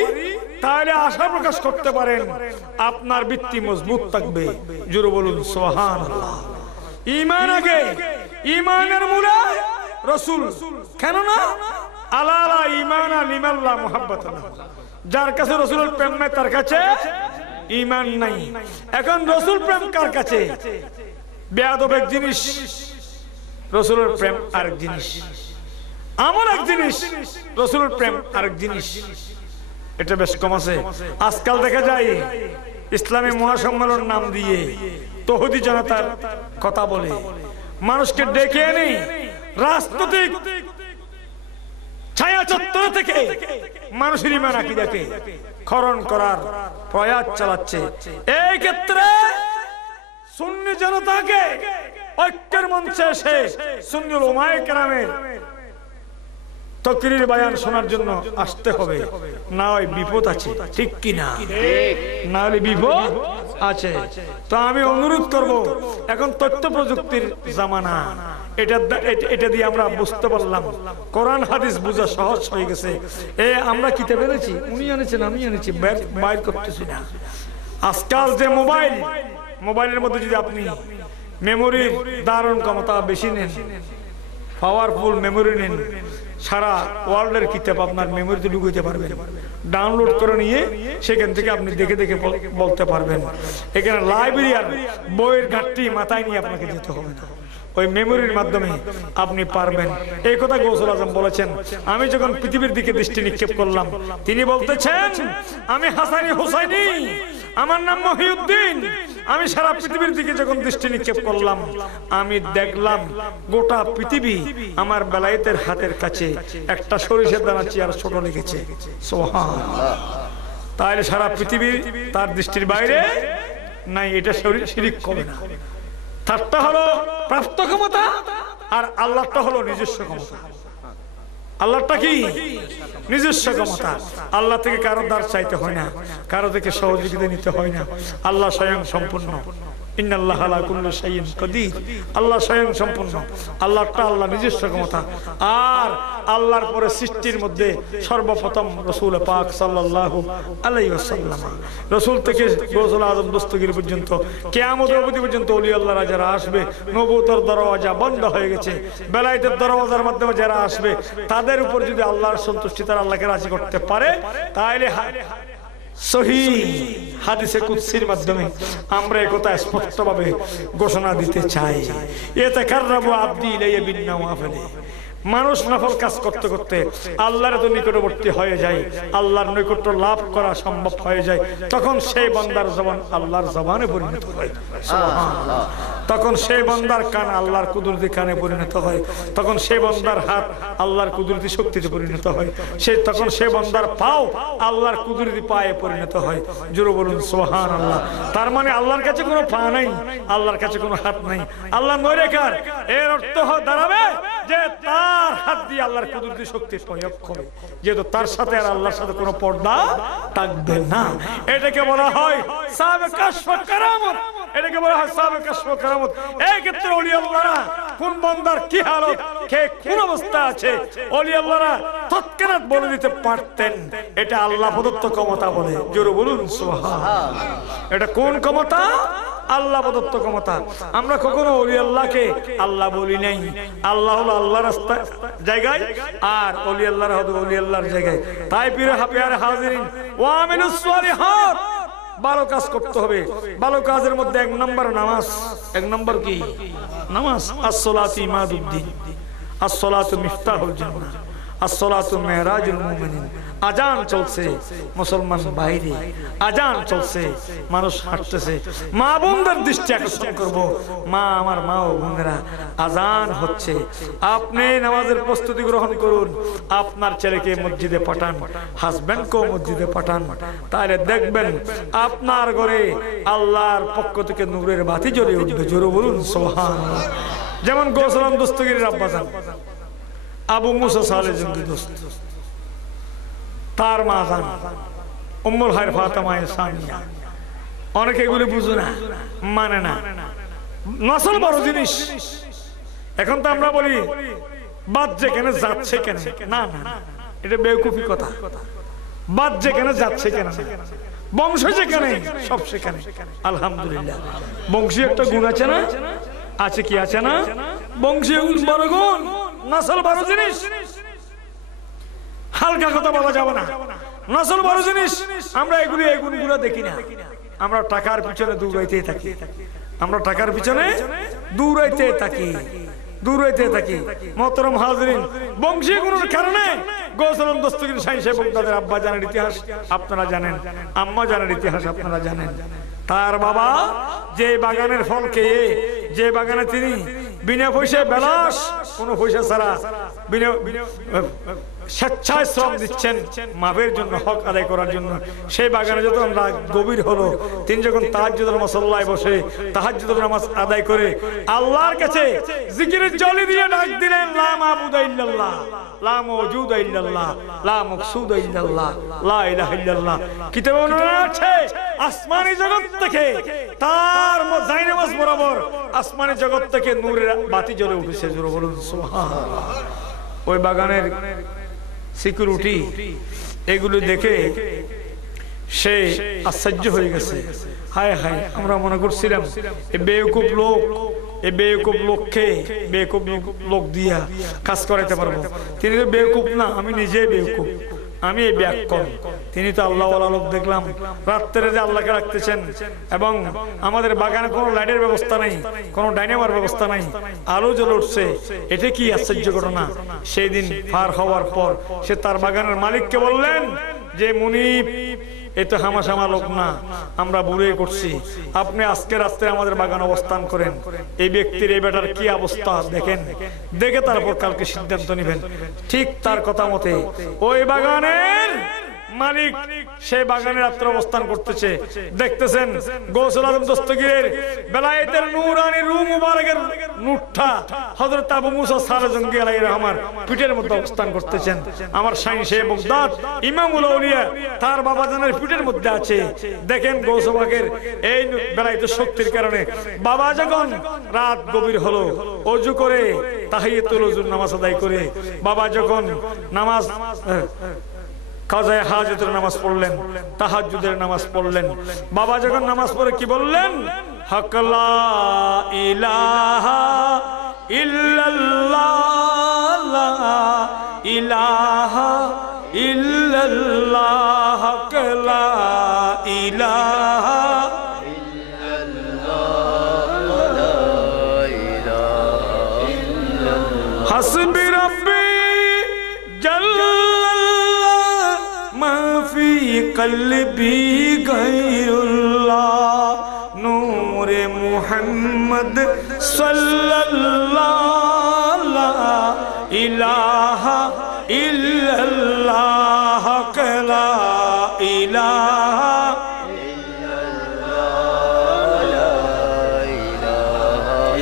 তাহলে আশা প্রকাশ করতে পারেন আপনার ভিত্তি মজবুত থাকবে। জোরে বলুন সুবহানাল্লাহ। ঈমান আগে, ঈমানের মূলে রাসূল। কেন না আলা ঈমান লিমাল্লাহ মুহাব্বাতাল্লাহ, যার কাছে রাসূলের প্রেম নাই তার কাছে ঈমান নাই। এখন রাসূল প্রেম কার কাছে? বেয়াদব এক জিনিস, রাসূলের প্রেম আরেক জিনিস, আমল এক জিনিস, রাসূলের প্রেম আরেক জিনিস। এটা বেশ কম আছে। আজকাল দেখা যায় ইসলামী মহাসম্মেলন নাম দিয়ে তৌহিদি জনতার কথা বলে মানুষকে ডেকে এনে রাজনৈতিক ছায়া চত্বর থেকে মানুষের ঈমান আকীদাকে খনন করার প্রয়াস চালাচ্ছে। এই ক্ষেত্রে সুন্নি জনতাকে ঐক্যের মঞ্চে এসে সুন্নি উলামায়ে কেরামের তাকরীর বয়ান শোনার জন্য আসতে হবে, না হয় বিপদ আছে, ঠিক কি না? না হলে বিপদ আছে। তো আমি অনুরোধ করব, এখন তথ্য প্রযুক্তির জামানা, এটা দিয়ে আমরা বুঝতে পারলাম, কোরআন হাদিস বোঝা সহজ হয়ে গেছে। আমরা কিতাব এনেছি, উনি এনেছেন, আমি এনেছি, বাইর করতেছি না। আজকাল যে মোবাইলের মধ্যে যদি আপনি মেমোরির ধারণ ক্ষমতা বেশি নেন, পাওয়ারফুল মেমোরি নেন, সারা ওয়ার্ল্ডের কিতাব আপনার মেমোরিতে ঢুকাইতে পারবেন, ডাউনলোড করে নিয়ে সেখান থেকে আপনি দেখে দেখে বলতে পারবেন। এখানে লাইব্রেরি আর বইয়ের ঘাটতি মাথায় নিয়ে আপনাকে যেতে হবে না, ওই মেমোরির মাধ্যমে আপনি পারবেন। এই কথা গৌসুল আজম বলেছেন। আমি যখন পৃথিবীর দিকে দৃষ্টি নিক্ষেপ করলাম, তিনি বলতেছেন, আমি হাসানি হুসাইনি, আমার নাম মহিউদ্দিন, আমি সারা পৃথিবীর দিকে যখন দৃষ্টি নিক্ষেপ করলাম, আমি দেখলাম গোটা পৃথিবী আমার বেলায়েতের হাতের কাছে একটা সরিষার দানা চেয়ার ছোট লেগেছে। সুবহানাল্লাহ। তাহলে সারা পৃথিবী তার দৃষ্টির বাইরে নাই, এটা শিরিক করে না। তারটা হলো প্রাপ্ত ক্ষমতা, আর আল্লাহটা হলো নিজস্ব ক্ষমতা। আল্লাহটা কি? নিজস্ব ক্ষমতা। আল্লাহ থেকে কারো দ্বার চাইতে হয় না, কারো থেকে সহযোগিতা নিতে হয় না। আল্লাহ স্বয়ং সম্পূর্ণ। ইন্নাল্লাহা আলা কুল্লি শাইইন কাদির। আল্লাহ স্বয়ং সম্পূর্ণ। আল্লাহটা আল্লাহ নিজস্ব ক্ষমতা। আর আল্লাহর পরে সৃষ্টির মধ্যে সর্বপ্রথম রাসূল পাক সাল্লাল্লাহু আলাইহি ওয়াসাল্লাম, রাসূল থেকে গৌসুল আজম দস্তগীর পর্যন্ত কিয়ামত অবধি পর্যন্ত ওলি আল্লাহরা যারা আসবে, নবুয়তের দরওয়াজা বন্ধ হয়ে গেছে, বেলায়েতের দরওয়াজার মাধ্যমে যারা আসবে, তাদের উপর যদি আল্লাহর সন্তুষ্টি, তারা আল্লাহকে রাজি করতে পারে, তাহলে সহিহ হাদিসে কুদসির মাধ্যমে আমরা একথা স্পষ্টভাবে ঘোষণা দিতে চাই, ইয়াতাকাররাবু আবদি ইলাইয়া বিন নওয়াফিল। মানুষ নফল কাজ করতে করতে আল্লাহর এত নিকটবর্তী হয়ে যায়, আল্লাহর নৈকট্য লাভ করা সম্ভব হয়ে যায়, তখন সেই বান্দার জবান আল্লাহর জবানে পরিণত হয়। সুবহানাল্লাহ। তখন সেই বান্দার কান আল্লাহর কুদরতি কানে পরিণত হয়, তখন সেই বান্দার হাত আল্লাহর কুদরতি শক্তিতে পরিণত হয়, তখন সেই বান্দার পাও আল্লাহর কুদরতি পায়ে পরিণত হয়। জোরে বলুন সুবহানাল্লাহ। তার মানে আল্লাহর কাছে কোনো পা নাই, আল্লাহর কাছে কোনো হাত নাই, আল্লাহ নৈরেখার। এর অর্থ দাঁড়াবে যে তার হাত দিয়ে আল্লাহর কুদরতি শক্তি প্রয়োগ করে, যেহেতু তার সাথে আর আল্লাহর সাথে কোনো পর্দা থাকবে না। এটাকে বলা হয় সাবেক কাশফ কারামত, এটাকে বলা হয় সাবেক কাশফ কারামত। এই ক্ষেত্রে ওলি আল্লাহরা কোন বান্দার কি হালত, কে কোন অবস্থা আছে, ওলি আল্লাহরা তৎক্ষণাৎ বলে দিতে পারতেন। এটা আল্লাহ প্রদত্ত ক্ষমতা বলে। জোরে বলুন সুবহানাল্লাহ। এটা কোন ক্ষমতা? আল্লাহ প্রদত্ত ক্ষমতা। আমরা কখনো ওলি আল্লাহকে আল্লাহ বলি নাই। আল্লাহ হলো আল্লাহর জায়গায়, আর ওলি আল্লাহর হলো ওলি আল্লাহর জায়গায়। তাই প্রিয় হাফেয়ার হাজিরিন, ওয়া আমিলুস সালিহাত, ভালো কাজ করতে হবে। ভালো কাজের মধ্যে এক নম্বর নামাজ। এক নম্বর কি? নামাজ। as-সালাতু ইমাদুদ্দিন, as-সালাতু মিফতাহুল জান্নাহ, as-সালাতু মিরাজুল মুমিনিন। আজান চলছে, মুসলমান বাইরে আজান চলছে, মানুষ হাঁটতেছে। মা বোনদের দৃষ্টি আকর্ষণ করব, মা আমার মা ও বোনেরা, আজান হচ্ছে, আপনি নামাজের প্রস্তুতি গ্রহণ করুন। আপনার ছেলেকে মসজিদে পাঠান, হাজবেন্ডকেও মসজিদে পাঠান, তাহলে দেখবেন আপনার ঘরে আল্লাহর পক্ষ থেকে নূরের বাতি জ্বলে উঠবে। জোরে বলুন সুবহানাল্লাহ। যেমন গৌসুল আজম দস্তগীর আব্বাজান আবু মুসা সালেহ জঙ্গি দোস্ত, তার মা জান উম্মুল খায়র ফাতেমা সানিয়া। অনেকে এগুলি বুঝে না, মানে না। নসল বড় জিনিস। এখন তো আমরা বলি বাদ যেখানে যাচ্ছে কেন, না না, এটা বেকুফি কথা। বাদ যেখানে যাচ্ছে কেন, বংশ যেখানে সব সেখানে। আলহামদুলিল্লাহ, বংশী একটা গুণ আছে না? আছে কি আছে না? বংশী বড় গুণ, নসল বড় জিনিস, হালকা কথা বলা যাবে না। নসল বড় জিনিস। আমরা এগুলি এই গুণগুলো দেখি না, আমরা টাকার পিছনে দৌড়াইতে থাকি, আমরা টাকার পিছনে দৌড়াইতে থাকি, দৌড়াইতে থাকি। মোহতরম হাজিরিন, বংশী গুণের কারণে গৌসুল আজম দস্তগীর শাহী সাহেব তাদের আব্বা জানের ইতিহাস আপনারা জানেন, আম্মা জানের ইতিহাস আপনারা জানেন। তার বাবা যে বাগানের ফল খেয়ে, যে বাগানে তিনি বিনা পয়সায় বেলাস, কোনো পয়সা ছাড়া বিনা স্বেচ্ছায় শ্রম দিচ্ছেন মাপের জন্য, হক আদায় করার জন্য। সেই বাগানে যখন রাত গভীর হলো, তিনি যখন তাহাজ্জুদের মুসল্লায় বসে তাহাজ্জুদের নামাজ আদায় করে আল্লাহর কাছে জিকিরের জলি দিয়ে ডাক দিলেন, লা মাবুদা ইল্লাল্লাহ, লা মাওজুদা ইল্লাল্লাহ, লা মাকসুদা ইল্লাল্লাহ, লা ইলাহা ইল্লাল্লাহ। কিতাবে বর্ণনা আছে আসমানি জগৎ থেকে তার জায়নামাজ বরাবর আসমানি জগৎ থেকে নূরের বাতি জ্বলে উঠেছে। জোরে বলুন সুবহানাল্লাহ। ওই বাগানের সিকিউরিটি এগুলো দেখে সে আশ্চর্য হয়ে গেছে। হায় হায়, আমরা মনে করছিলাম এই বেকুব লোককে বেকুব লোক দিয়া কাজ করাইতে পারবো। তিনি তো বেকুব না, আমি নিজে বেকুব, আমি এই ব্যাকরণ। তিনি তো আল্লাহওয়ালা লোক দেখলাম, রাত্রে যে আল্লাহকে রাখতেছেন এবং আমাদের বাগানে কোনো লাইটের ব্যবস্থা নাই, কোনো ডাইনামার ব্যবস্থা নাই, আলো জ্বলে উঠছে। এটা কি আশ্চর্য ঘটনা। সেই দিন পার হওয়ার পর সে তার বাগানের মালিককে বললেন যে মুনিব, এ তো হামাশামা লোক না, আমরা বুড়ে করছি, আপনি আজকে রাত্রে আমাদের বাগান অবস্থান করেন। এই ব্যক্তির এই বেটার কি অবস্থা দেখেন, দেখে তারপর কালকে সিদ্ধান্ত নেবেন। ঠিক তার কথা মতে ওই বাগানের মালিক সেই বাগানে রাত্রে অবস্থান করতেছে। দেখতেছেন গৌসুল আজম দস্তগীরের বেলায়েতের নূরানি রূহ মুবারকের নূরটা হযরত আবু মুসা সারজঙ্গি আলাইহির রহমান পিঠের মধ্যে অবস্থান করতেছেন। আমার শাইন শেখ বাগদাদ ইমামুল আউলিয়া তার বাবাজানের পিঠের মধ্যে আছে। দেখেন গৌসুল পাকের এই বেলায়েতের শক্তির কারণে বাবা যখন রাত গভীর হলো, ওযু করে তাহিয়াতুল ওযুর নামাজ আদায় করে বাবা যখন নামাজ কাজায়ে হাজতের নামাজ পড়লেন, তাহাজ্জুদের নামাজ পড়লেন, বাবা যখন নামাজ পড়ে কি বললেন, হক লা ইলাহা ইল্লাল্লাহ, লা ইলাহা ইল্লাল্লাহ, হক লা ইলাহা ইল্লাল্লাহ, হাসবি রাব্বি জাল্লাল্লাহ, মা ফি কলবি গায়রুল্লাহ, নূরে মুহাম্মদ সাল্লাল্লাহ, লা ইলাহা ইল্লাল্লাহ, লা ইলাহা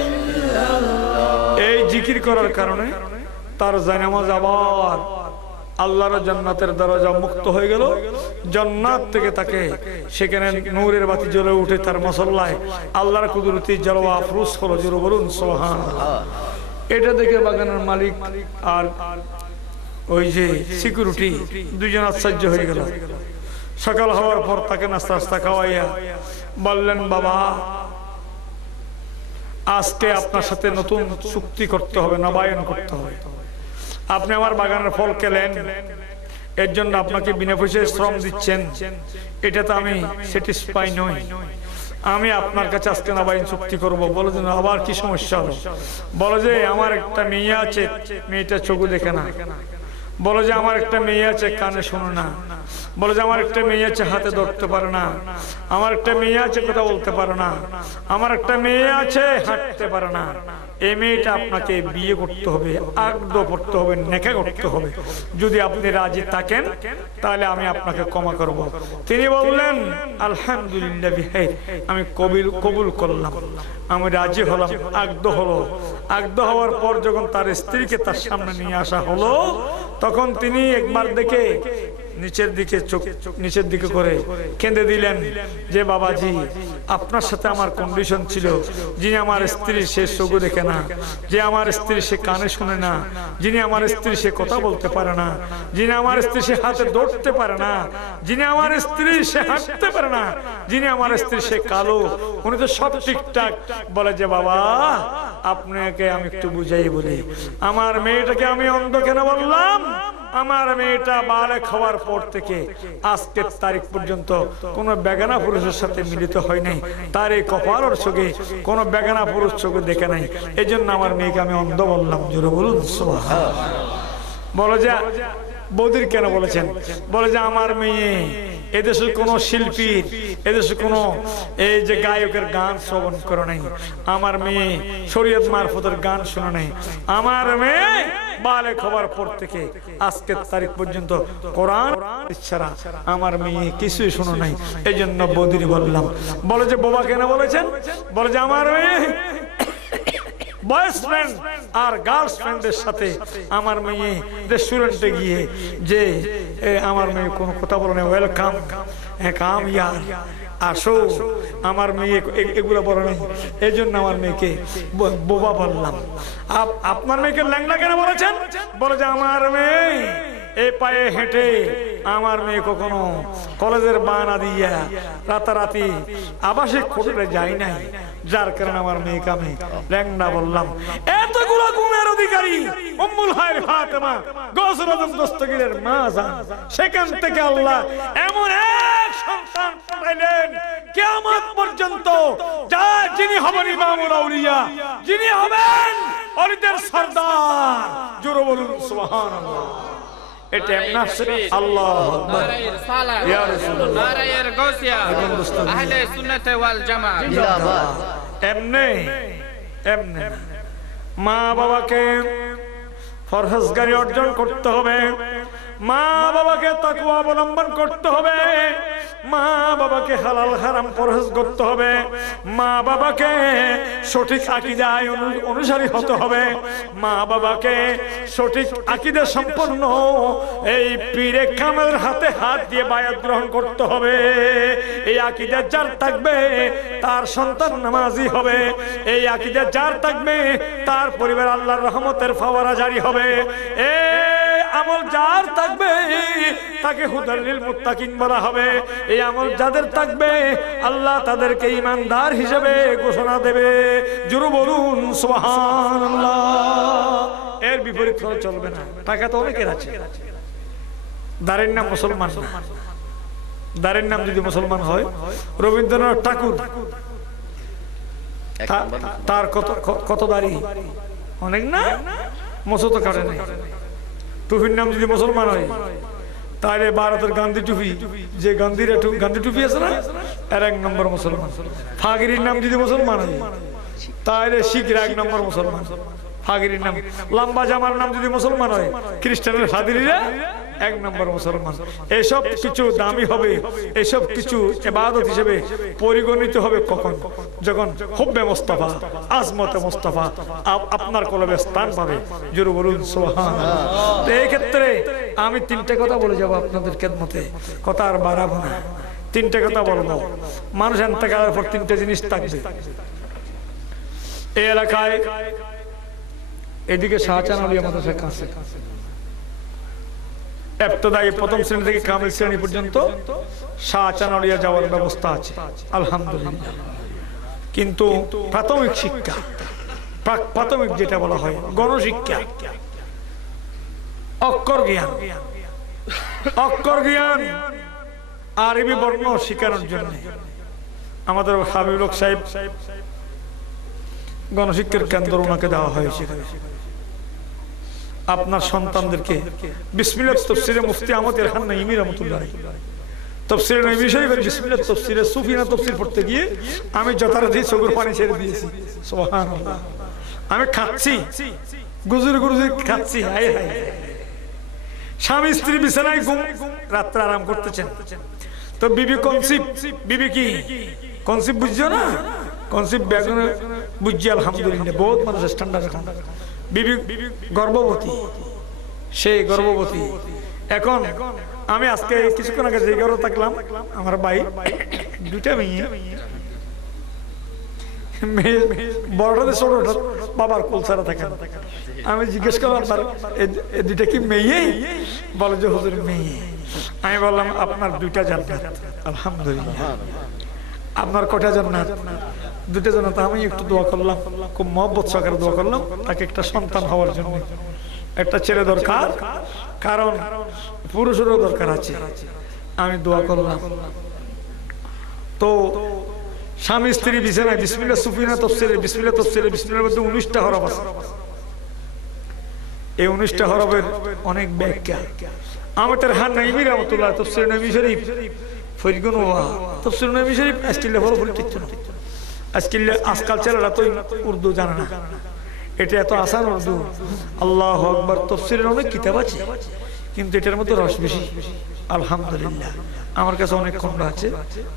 ইল্লাল্লাহ। এই জিকির করার কারণে তার জায়নামাজ আবার আল্লাহর জান্নাতের দরজা মুক্ত হয়ে গেল। জান্নাত থেকে তাকে সেখানে নূরের বাতি জ্বলে উঠে তার মুসল্লায় আল্লাহর কুদরতি জলওয়া আফরোজ হলো। জোরে বলুন সুবহানাল্লাহ। এটা দেখে বাগানের মালিক আর ওই যে সিকিউরিটি দুইজন আশ্চর্য হয়ে গেল। সকাল হওয়ার পর তাকে নাস্তা খাওয়াইয়া বললেন, বাবা আজকে আপনার সাথে নতুন চুক্তি করতে হবে, নবায়ন করতে হবে। আপনি আমার বাগানের ফল খেলেন, এর জন্য আপনাকে বিনা পয়সায় শ্রম দিচ্ছেন, এটা তো আমি স্যাটিসফাই নই। আমি আপনার কাছে আজকে নবায়ন চুক্তি করবো। বলে যে আবার কি সমস্যা হলো? বলে যে আমার একটা মেয়ে আছে, মেয়েটা চোখে দেখে না। বলে যে আমার একটা মেয়ে আছে, কানে শোনে না। বলে যে আমার একটা মেয়ে আছে, হাতে ধরতে পারে না। আমার একটা মেয়ে আছে, কথা বলতে পারে না। আমার একটা মেয়ে আছে, হাঁটতে পারে না। এই মেয়েটা আপনাকে বিয়ে করতে হবে, আকদ করতে হবে, নেকা করতে হবে। যদি আপনি রাজি থাকেন তাহলে আমি আপনাকে ক্ষমা করব। তিনি বললেন, আলহামদুলিল্লাহ বিহাই, আমি কবুল করলাম, আমি রাজি হলাম। আকদ হলো। আকদ হওয়ার পর যখন তার স্ত্রীকে তার সামনে নিয়ে আসা হলো, তখন তিনি একবার দেখে নিচের দিকে করে কেঁদে দিলেন যে, বাবাজি আপনার সাথে আমার কন্ডিশন ছিল, যিনি আমার স্ত্রী সে চোখে দেখে না, যে আমার স্ত্রী সে কানে শুনে না, যিনি আমার স্ত্রী সে কথা বলতে পারে না, যিনি আমার স্ত্রী সে হাতে ধরতে পারে না, যিনি আমার স্ত্রী সে হাঁটতে পারে না, যিনি আমার স্ত্রী সে কালো, উনি তো সব ঠিকঠাক। বলে যে বাবা আপনাকে আমি একটু বুঝাই বলি, আমার মেয়েটাকে আমি অন্ধ কেন বললাম? আমার মেয়েটা বালেগ হওয়ার পর থেকে আজকের তারিখ পর্যন্ত কোনো বেগানা পুরুষের সাথে মিলিত হয় নাই। তার এই কপালের চোখে কোনো বেগানা পুরুষ চোখে দেখে নাই। এই জন্য আমার মেয়েকে আমি অন্ধ বললাম। জোরে বলুন সুবহানাল্লাহ। বলো যে বৌদির কেন বলেছেন? বলে যে আমার মেয়ে এদেশে কোনো শিল্পীর, এদেশে কোনো এই যে গায়কের গান শ্রবণ করে নাই, আমার মেয়ে শরীয়ত মারফতের গান শুনে নাই, আমার মেয়ে বালে খবর পর থেকে আজকের তারিখ পর্যন্ত কোরআন ছাড়া আমার মেয়ে কিছুই শুনে নাই। এই জন্য বৌদির বললাম। বলে যে বাবা কেন বলেছেন? বলে যে আমার মেয়ে বয়ফ্রেন্ড আর গার্লফ্রেন্ডের সাথে আমার মেয়ে রেস্টুরেন্টে গিয়ে যে আমার মেয়ে কোনো কথা বলে না, ওয়েলকাম, কাম ইয়ার, আসো, আমার মেয়ে এগুলো বলে নাই। এই জন্য আমার মেয়েকে বোবা বললাম। আপনার মেয়েকে ল্যাংড়া কেন বলেছেন? বলে যে আমার মেয়ে এই পায়ে হেঁটে, আমার মেয়ে কখনো কলেজের বানা দিয়া রাতারাতি আবাসিক হোটেলে যাই নাই, যার কারণে আমার মেয়েকে আমি ল্যাংড়া বললাম। এতগুলো গুণের অধিকারী উম্মুল হায়ের ফাতেমা গৌসুল আজম দস্তগীরের মা জান, সেখান থেকে আল্লাহ এমন এক সন্তান পাঠাইলেন কিয়ামত পর্যন্ত, যিনি হবেন ইমামুল আউলিয়া, যিনি হবেন ওলিদের সরদার। জোরে বলুন সুবহানাল্লাহ। এটা আল্লাহু আকবার, ইয়া রাসূলুল্লাহ, নারায়ে গাউসিয়া, আহলে সুন্নাত ওয়াল জামাত জিন্দাবাদ। এমনে মা বাবাকে ফরহেজগারি অর্জন করতে হবে, মা বাবাকে তাকওয়া অবলম্বন করতে হবে, মা বাবাকে হালাল হারাম পরহেজ করতে হবে, মা বাবাকে সঠিক আকীদায় অনুসারী হতে হবে, মা বাবাকে সঠিক আকীদা সম্পন্ন এই পীরে কামেল হাতে হাত দিয়ে বায়াত গ্রহণ করতে হবে। এই আকীদা যার থাকবে তার সন্তান নামাজি হবে, এই আকীদা যার থাকবে তার পরিবার আল্লাহর রহমতের ফাওয়ারা জারি হবে। আমল যার থাকবে তাকে হুদাল্লিল মুত্তাকিন বলা হবে। এই আমল যাদের থাকবে আল্লাহ তাদেরকে ঈমানদার হিসেবে ঘোষণা দেবে। জোরে বলুন সুবহানাল্লাহ। এর বিপরীত চলবে না। টাকা তো অনেকের আছে, দাঁড়ের নাম মুসলমান না, দাঁড়ের নাম যদি মুসলমান হয়, রবীন্দ্রনাথ ঠাকুর তার কত দাড়ি? অনেক না, মোছো তো কাটে নাই। টুপির নাম যদি মুসলমান হয়, তাহলে ভারতের গান্ধী টুপি, যে গান্ধী টুপি আছে না, এর 1 নম্বর মুসলমান। ফাগিরির নাম যদি মুসলমান হয়, তাহলে শিখরা 1 নম্বর মুসলমান। ফাগিরির নাম, লম্বা জামার নাম যদি মুসলমান হয়, খ্রিস্টানের ফাদিরিরা 1 নম্বর মুসলমান। এসব কিছু দামি হবে, এসব কিছু ইবাদত হিসেবে পরিগণিত হবে কখন? যখন হুব্বে মুস্তাফা, আজমতে মুস্তাফা আপনার কলবে স্থান পাবে। জোরে বলুন সুবহানাল্লাহ। তো এই ক্ষেত্রে আমি 3টে কথা বলে যাব আপনাদের খেদমতে, কথা আর বাড়াবো না। 3টে কথা বলবো। মানুষ ইন্তেকালের পর 3টে জিনিস থাকবে। এই এলাকায় এদিকে শাহজাহান আলী মাদ্রাসার কাছে ইবতেদায়ী প্রথম শ্রেণী থেকে কামিল শ্রেণী পর্যন্ত শাহজাহান আলী যাওয়ার ব্যবস্থা আছে আলহামদুলিল্লাহ। কিন্তু প্রাথমিক শিক্ষা, প্রাথমিক যেটা বলা হয় গণশিক্ষা, অক্ষর জ্ঞান আরবি বর্ণ শিখানোর জন্য আমাদের হাবিবুল হক সাহেব গণশিক্ষার কেন্দ্র ওনাকে দেওয়া হয়েছে। আপনার সন্তানদেরকে বিসমিল্লাহ তাফসীরে মুফতি আহমদ ইরহান নাঈমী রাহমাতুল্লাহ আলাইহি তাফসীরে নবী শরীফের বিসমিল্লাহ তাফসীরে সুফিয়ানা তাফসীর পড়তে গিয়ে আমি যথারীতি চোখের পানি ছেড়ে দিয়েছি। সুবহানাল্লাহ। আমি খাচ্ছি, গুজুরি খাচ্ছি। হায় হায়, স্বামী স্ত্রী বিছানায় ঘুম, রাত্রে আরাম করতেছেন। তো বিবি কনসিভ, বিবি কি কনসিভ বুঝছো না? কনসিভ ব্যাগুনে বুঝছি আলহামদুলিল্লাহ, বহুত মানুষ স্ট্যান্ডার্ড। এখন বিবি গর্ভবতী, সেই গর্ভবতী। এখন আমি আজকে কিছুক্ষণ আগে যে ঘরে থাকলাম, আমার ভাই 2টা মেয়ে, বড়টাতে ছোটটা বাবার কোল ছাড়া থাকে। আমি জিজ্ঞেস করলাম এই 2টা কি মেয়ে? বলে যে হুজুর মেয়ে। আমি বললাম আপনার 2টা জান্নাত আলহামদুলিল্লাহ। আপনার কটা জান্নাত? 2টা জান্নাত। আমি একটু দোয়া করলাম, খুব মহব্বত সহকারে দোয়া করলাম তাকে একটা সন্তান হওয়ার জন্য। একটা ছেলে দরকার, কারণ পুরুষেরও দরকার আছে। আমি দোয়া করলাম। তো স্বামী স্ত্রী বিছানায় বিসমিল্লাহ সুফিয়ানা তাফসীরে বিসমিল্লাহ তাফসীরে বিসমিল্লাহর মধ্যে 19টা হরফ আছে। এই 19টা হরফের অনেক ব্যাখ্যা। আমাদের হান নাইমি রহমতুল্লাহ তাফসীর নবী শরীফ ফরিগুন ওয়া তাফসীর নবী শরীফ আজকাল বড় বড় টিকছে না আজকাল ছেলেরা তো উর্দু জানে না এটা এত আসান উর্দু আল্লাহু আকবার তাফসীরের অনেক কিতাব আছে কিন্তু এটার মধ্যে রস বেশি আলহামদুলিল্লাহ আমার কাছে অনেক খন্ড আছে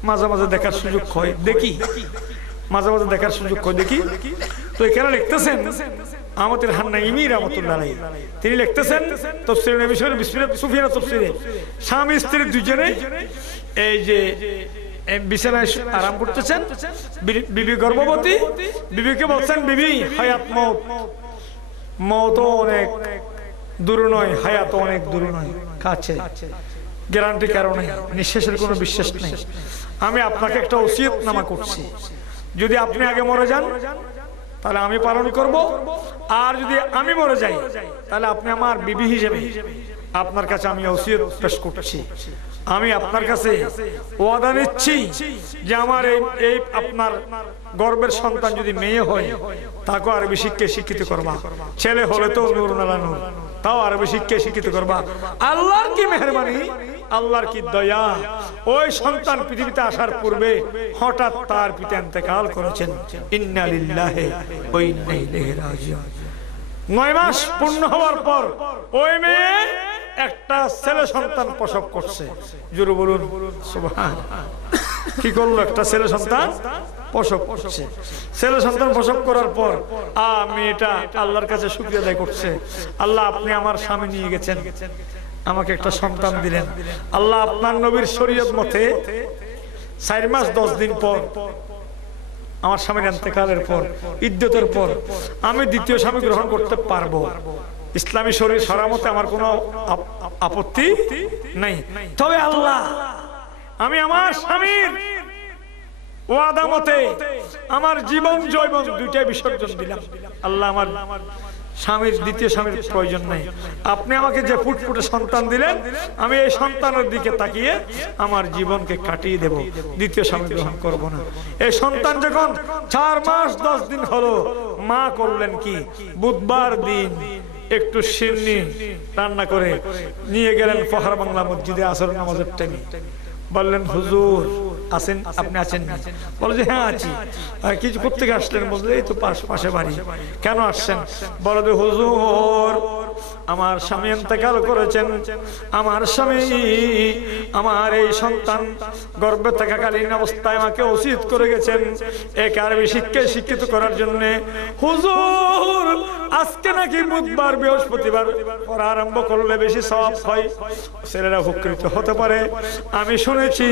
মাঝে মাঝে দেখার সুযোগ হয় দেখি মাঝে মাঝে দেখার সুযোগ হয় দেখি তো এখানে লিখতেছেন আমাদের হান্নাইমি রাহমাতুল্লাহ আলাইহি তিনি লিখতেছেন তাফসীর নবী শরীফ বিসমিল্লাহ সুফিয়ান তাফসীরে স্বামী স্ত্রী দুজনে এই যে বিছানায় আরাম করতেছেন বিবি গর্ভবতী বিবিকে বলছেন বিবি হায়াত মওত মওত অনেক দূর নয় হায়াত অনেক দূর নয় কাছে গ্যারান্টি কারণে নিঃশ্বাসের কোনো বিশ্বাস নেই আমি আপনাকে একটা ওসিয়তনামা করছি যদি আপনি আগে মরে যান তাহলে আমি পালন করব আর যদি আমি মরে যাই তাহলে আপনি আমার বিবি হিসেবে আপনার কাছে আমি ওসিয়ত পেশ করছি আমি আপনার কাছে ওয়াদা নিচ্ছি যে আমার এই আপনার গর্ভের সন্তান যদি মেয়ে হয় তাকে আরবি শিক্ষায় শিক্ষিত করবা ছেলে হলে তো নূরুন আলা নূর তাও আরবি শিক্ষায় শিক্ষিত করবা আল্লাহর কি মেহেরবানি আল্লাহর কি দয়া ওই সন্তান পৃথিবীতে আসার পূর্বে হঠাৎ তার পিতা ইন্তেকাল করেছেন ইন্না লিল্লাহি ওয়া ইন্না ইলাইহি রাজিউন 9 মাস পূর্ণ হওয়ার পর ওই মেয়ে একটা ছেলে সন্তান প্রসব করছে জোরে বলুন সুবহানাল্লাহ কি করলো একটা ছেলে সন্তান প্রসব করছে ছেলে সন্তান প্রসব করার পর মেয়েটা আল্লাহর কাছে শুকরিয়া আদায় করছে আল্লাহ আপনি আমার স্বামী নিয়ে গেছেন আমাকে একটা সন্তান দিলেন আল্লাহ আপনার নবীর শরীয়ত মতে 4 মাস 10 দিন পর আমার স্বামীর ইন্তেকালের পর ইদ্যতের পর আমি দ্বিতীয় স্বামী গ্রহণ করতে পারবো ইসলামী শরীর শরামতে আমার কোনো আপত্তি নাই তবে আল্লাহ আমি আমার স্বামীর ওয়াদা মতে আমার জীবন জৈবন দুইটাই বিসর্জন দিলাম আল্লাহ আমার স্বামীর দ্বিতীয় স্বামীর প্রয়োজন নাই আপনি আমাকে যে ফুটফুটে সন্তান দিলেন আমি এই সন্তানের দিকে তাকিয়ে আমার জীবনকে কাটিয়ে দেব দ্বিতীয় স্বামী গ্রহণ করব না এই সন্তান যখন 4 মাস 10 দিন হলো মা করলেন কি বুধবার দিন একটু সিন্নি রান্না করে নিয়ে গেলেন ফখর বাংলা মসজিদে আসর নামাজের টাইমে বললেন হুজুর আছেন আপনি আছেন বলে যে হ্যাঁ আছি কিছু করতে আসলেন বলতে এই তো পাশে বাড়ি কেন আসছেন বলে যে হুজুর আমার স্বামী ইন্তেকাল করেছেন আমার স্বামী আমার এই সন্তান গর্ভে থাকাকালীন অবস্থায় আমাকে ওসিয়ত করে গেছেন এক আরবি শিক্ষায় শিক্ষিত করার জন্য হুজুর আজকে নাকি বুধবার বৃহস্পতিবার পড়া আরম্ভ করলে বেশি সওয়াব হয় ছেলেরা উপকৃত হতে পারে আমি শুনেছি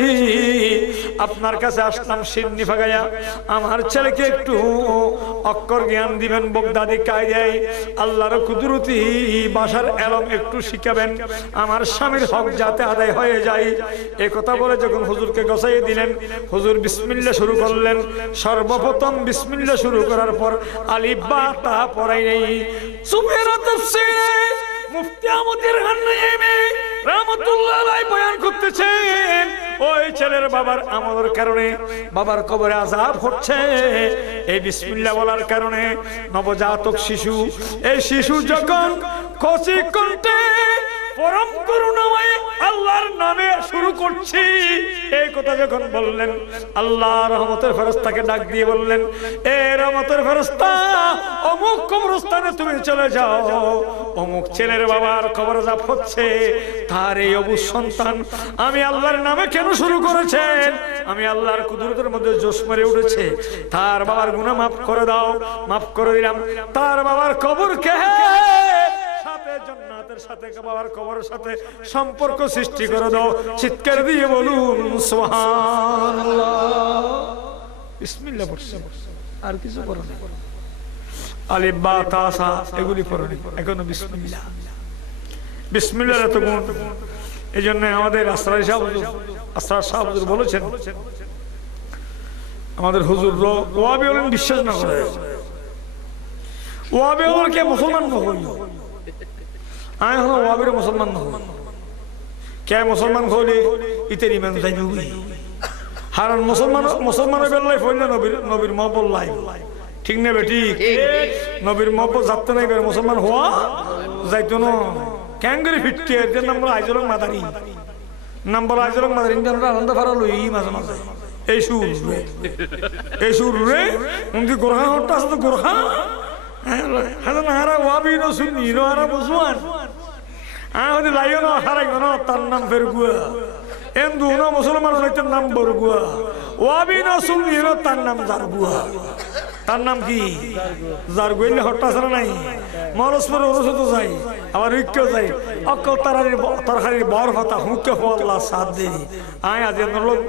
আপনার কাছে আসলাম সিন্নি ফাগাইয়া আমার ছেলেকে একটু অক্ষর জ্ঞান দিবেন বগদাদি কায়দায় আল্লাহর কুদরতি ভাষার এলম একটু শিখাবেন আমার স্বামীর হক যাতে আদায় হয়ে যায় এই কথা বলে যখন হুজুরকে গোছাইয়ে দিলেন হুজুর বিসমিল্লাহ শুরু করলেন সর্বপ্রথম বিসমিল্লাহ শুরু করার পর আলিফ বা তা পড়াই নেই সুফিয়ান তাফসীরে মুফতি আমাদের হান্নাইমি রাহমাতুল্লাহ আলাইহি বয়ান করতেছেন ওই ছেলের বাবার আমলের কারণে বাবার কবরে আযাব হচ্ছে এই বিসমিল্লাহ বলার কারণে নবজাতক শিশু এই শিশু যখন কচি কণ্ঠে পরম করুণাময় আল্লাহর নামে শুরু করছি এই কথা যখন বললেন আল্লাহ রহমতের ফেরেশতাকে ডাক দিয়ে বললেন এ রহমতের ফেরেশতা অমুক কবরস্থানে তুমি চলে যাও অমুক ছেলের বাবার কবর আযাব হচ্ছে তার এই অবুঝ সন্তান আমি আল্লাহর নামে কেন শুরু করেছেন আমি আল্লাহর কুদরতের মধ্যে জোশ মেরে উঠেছে তার বাবার গুনাহ মাফ করে দাও মাফ করে দিলাম তার বাবার কবরকে সাথে জান্নাতের সাথে বাবার কবরের সাথে সম্পর্ক সৃষ্টি করে দাও চিৎকার দিয়ে বলুন সুবহানাল্লাহ বিসমিল্লাহ পড়ছেন আর কিছু পড়ো না আলিফ বা তা সা এগুলি পড়ো না এখনো বিসমিল্লাহ বিসমিল্লাহর এত গুণ এইজন্য আমাদের আসরার সাহেব হুজুর বলেছেন আমাদের হুজুর ওয়াহাবি বলেন বিশ্বাস না করে ওয়াহাবি বলকে মুসলমান না হই আয় হলো ওয়াহাবির মুসলমান না হই কে মুসলমান হলে ইতের ইমান যাইবে হারান মুসলমানের বেলায় ফইল নবীর মহব্বত লাই ঠিক না বেটি নবীর মহব্বত যাতে নাই মুসলমান হওয়া যাইতো না ক্যাঙ্গরি ফিটকে এর নাম হলো আইজলং মাদারি নাম বলা আইজলং মাদারি ইন্ডিয়ানরা আনন্দ ফারা লই মাঝে মাঝে এই সুর রে উনকি গোরহা হট্টা আছে তো গোরহা হাজার হারা ওয়াবি নো সুন্নি নো হারা মুসলমান হতে লাইও না হারাই না তার নাম ফেরগুয়া এন্দু না মুসলমান একটা নাম বরগুয়া ওয়াবি নো সুন্নি নো তার নাম জারগুয়া তার নাম কি জারগুইলে হট্টা আছে না নাই মরসপর ওরসত যাই আবার রিক্কেও যাই অকল তরকারির বর হতা হুঁকে আল্লাহ সাথ দেরি আয় আজ নরলোক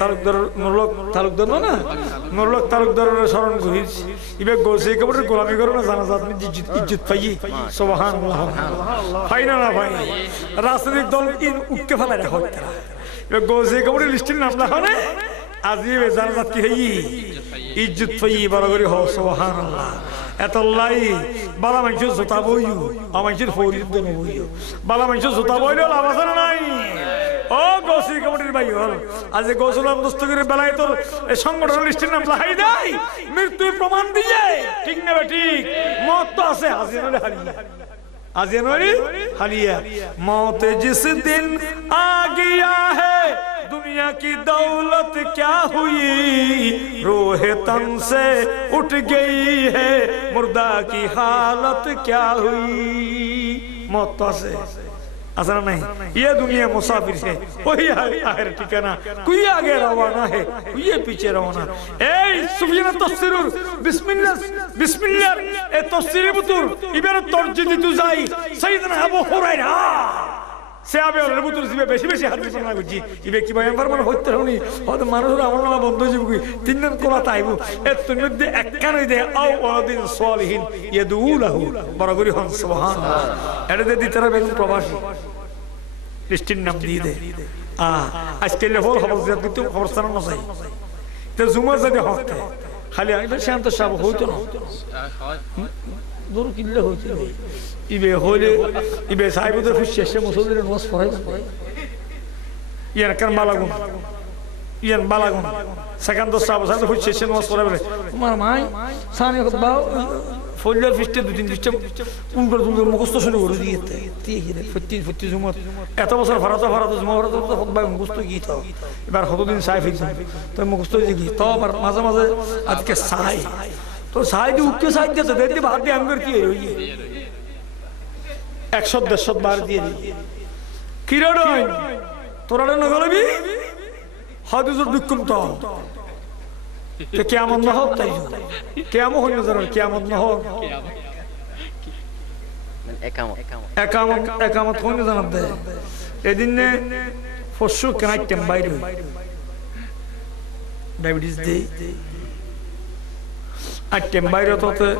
তালুকদার নরলোক তালুকদার না নরলোক তালুকদারের স্মরণ করিস ইবে গোসে কেবল গোলামি করো না জানা যাত ইজ্জত পাই সুবহানাল্লাহ পাই না ভাই রাজনৈতিক দল উঠকে ফেলা রাখো ইবে গোসে কেবল লিস্টের নাম লেখা না আজিবে জানা যাত কি হই ইজ্জত পাই বড় করে হও সুবহানাল্লাহ এতলাই বালা মানুষের জোতা বইও আমাদের ফরিদ দেন বইও বালা মানুষের জোতা বইলেও লাভ আছে না নাই ও গোসি কমিটির ভাই হল আজ গোসলাম দস্তগিরের বেলায় তোর এই সংগঠন লিস্টের নাম লাহাই দেয় মৃত্যু প্রমাণ দিয়ে ঠিক না ঠিক মত তো আছে হাজির হারিয়ে आज़ियानवारी हालिया मौत जिस दिन आ गया है दुनिया की दौलत क्या हुई रूह तन से उठ गई है मुर्दा की हालत क्या हुई मौत तो से असर नहीं ये दुनिया मुसाफिर है वही आखिर ठिकाना कोई आगे रवाना है कोई पीछे रवाना ए सुफियान तफसीर बिस्मिल्लाह बिस्मिल्लाह ए तफसीर बुतुर इबारे তরজদি তু যাই সাইয়েদনা আবু হুরায়রা সে আবে ওর বুতুর জিবে বেশি বেশি হাদিস বর্ণনা করছি ইবে কি ভাই আমার মনে হইতে হনি হয়তো মানুষের আমার নাম বন্ধ হয়ে যাবে তিন দিন কোলা তাইবো এর মধ্যে একখানে দে আও ওয়াদিন সালিহিন ইয়াদুলাহু বরাবরি হন সুবহানাল্লাহ এটা দে দিতারা বেগুন প্রবাসী লিস্টের নাম দিয়ে দে আজকে লেভেল খবর দিতে খবর স্থান না চাই তো জুমা যদি হতে খালি আমি শান্ত সাহেব হইতো না দূর কিল্লে হইতো ইবে হলে ইবে সাহেবদের শেষে মুসলিমের নামাজ পড়াই ইয়ার কান বালাগুন সেকেন্ড সাহেব সাহেব শেষে নামাজ পড়াই বলে তোমার মাই সানি বাও ফজর ফিস্টে দুই তিন ফিস্টে উনকর দুনকর মুখস্থ শুরু করে দিয়েতে ফতি জুমত এত বছর ভারত জুমা ভারত খুতবা মুখস্থ কি তো এবার কতদিন সাহেব হইছে তো মুখস্থ কি তো আবার মাঝে মাঝে আজকে সাই তো সাই দি উঠকে সাই দিতে দেখতে ভাত দিয়ে আঙ্গুর কি হই 100-150 বার দিয়ে কিরডই তোরাড়ে নগলবি হাদিসুর বিকুম তো কিয়ামত না হোক তাই কিয়ামত হইল জানেন কিয়ামত না হোক একামত হইল জানাত দে এদিনে ফসু কানাইটেম বাইরে ডায়াবেটিস দে আইটেম বাইরে তোতে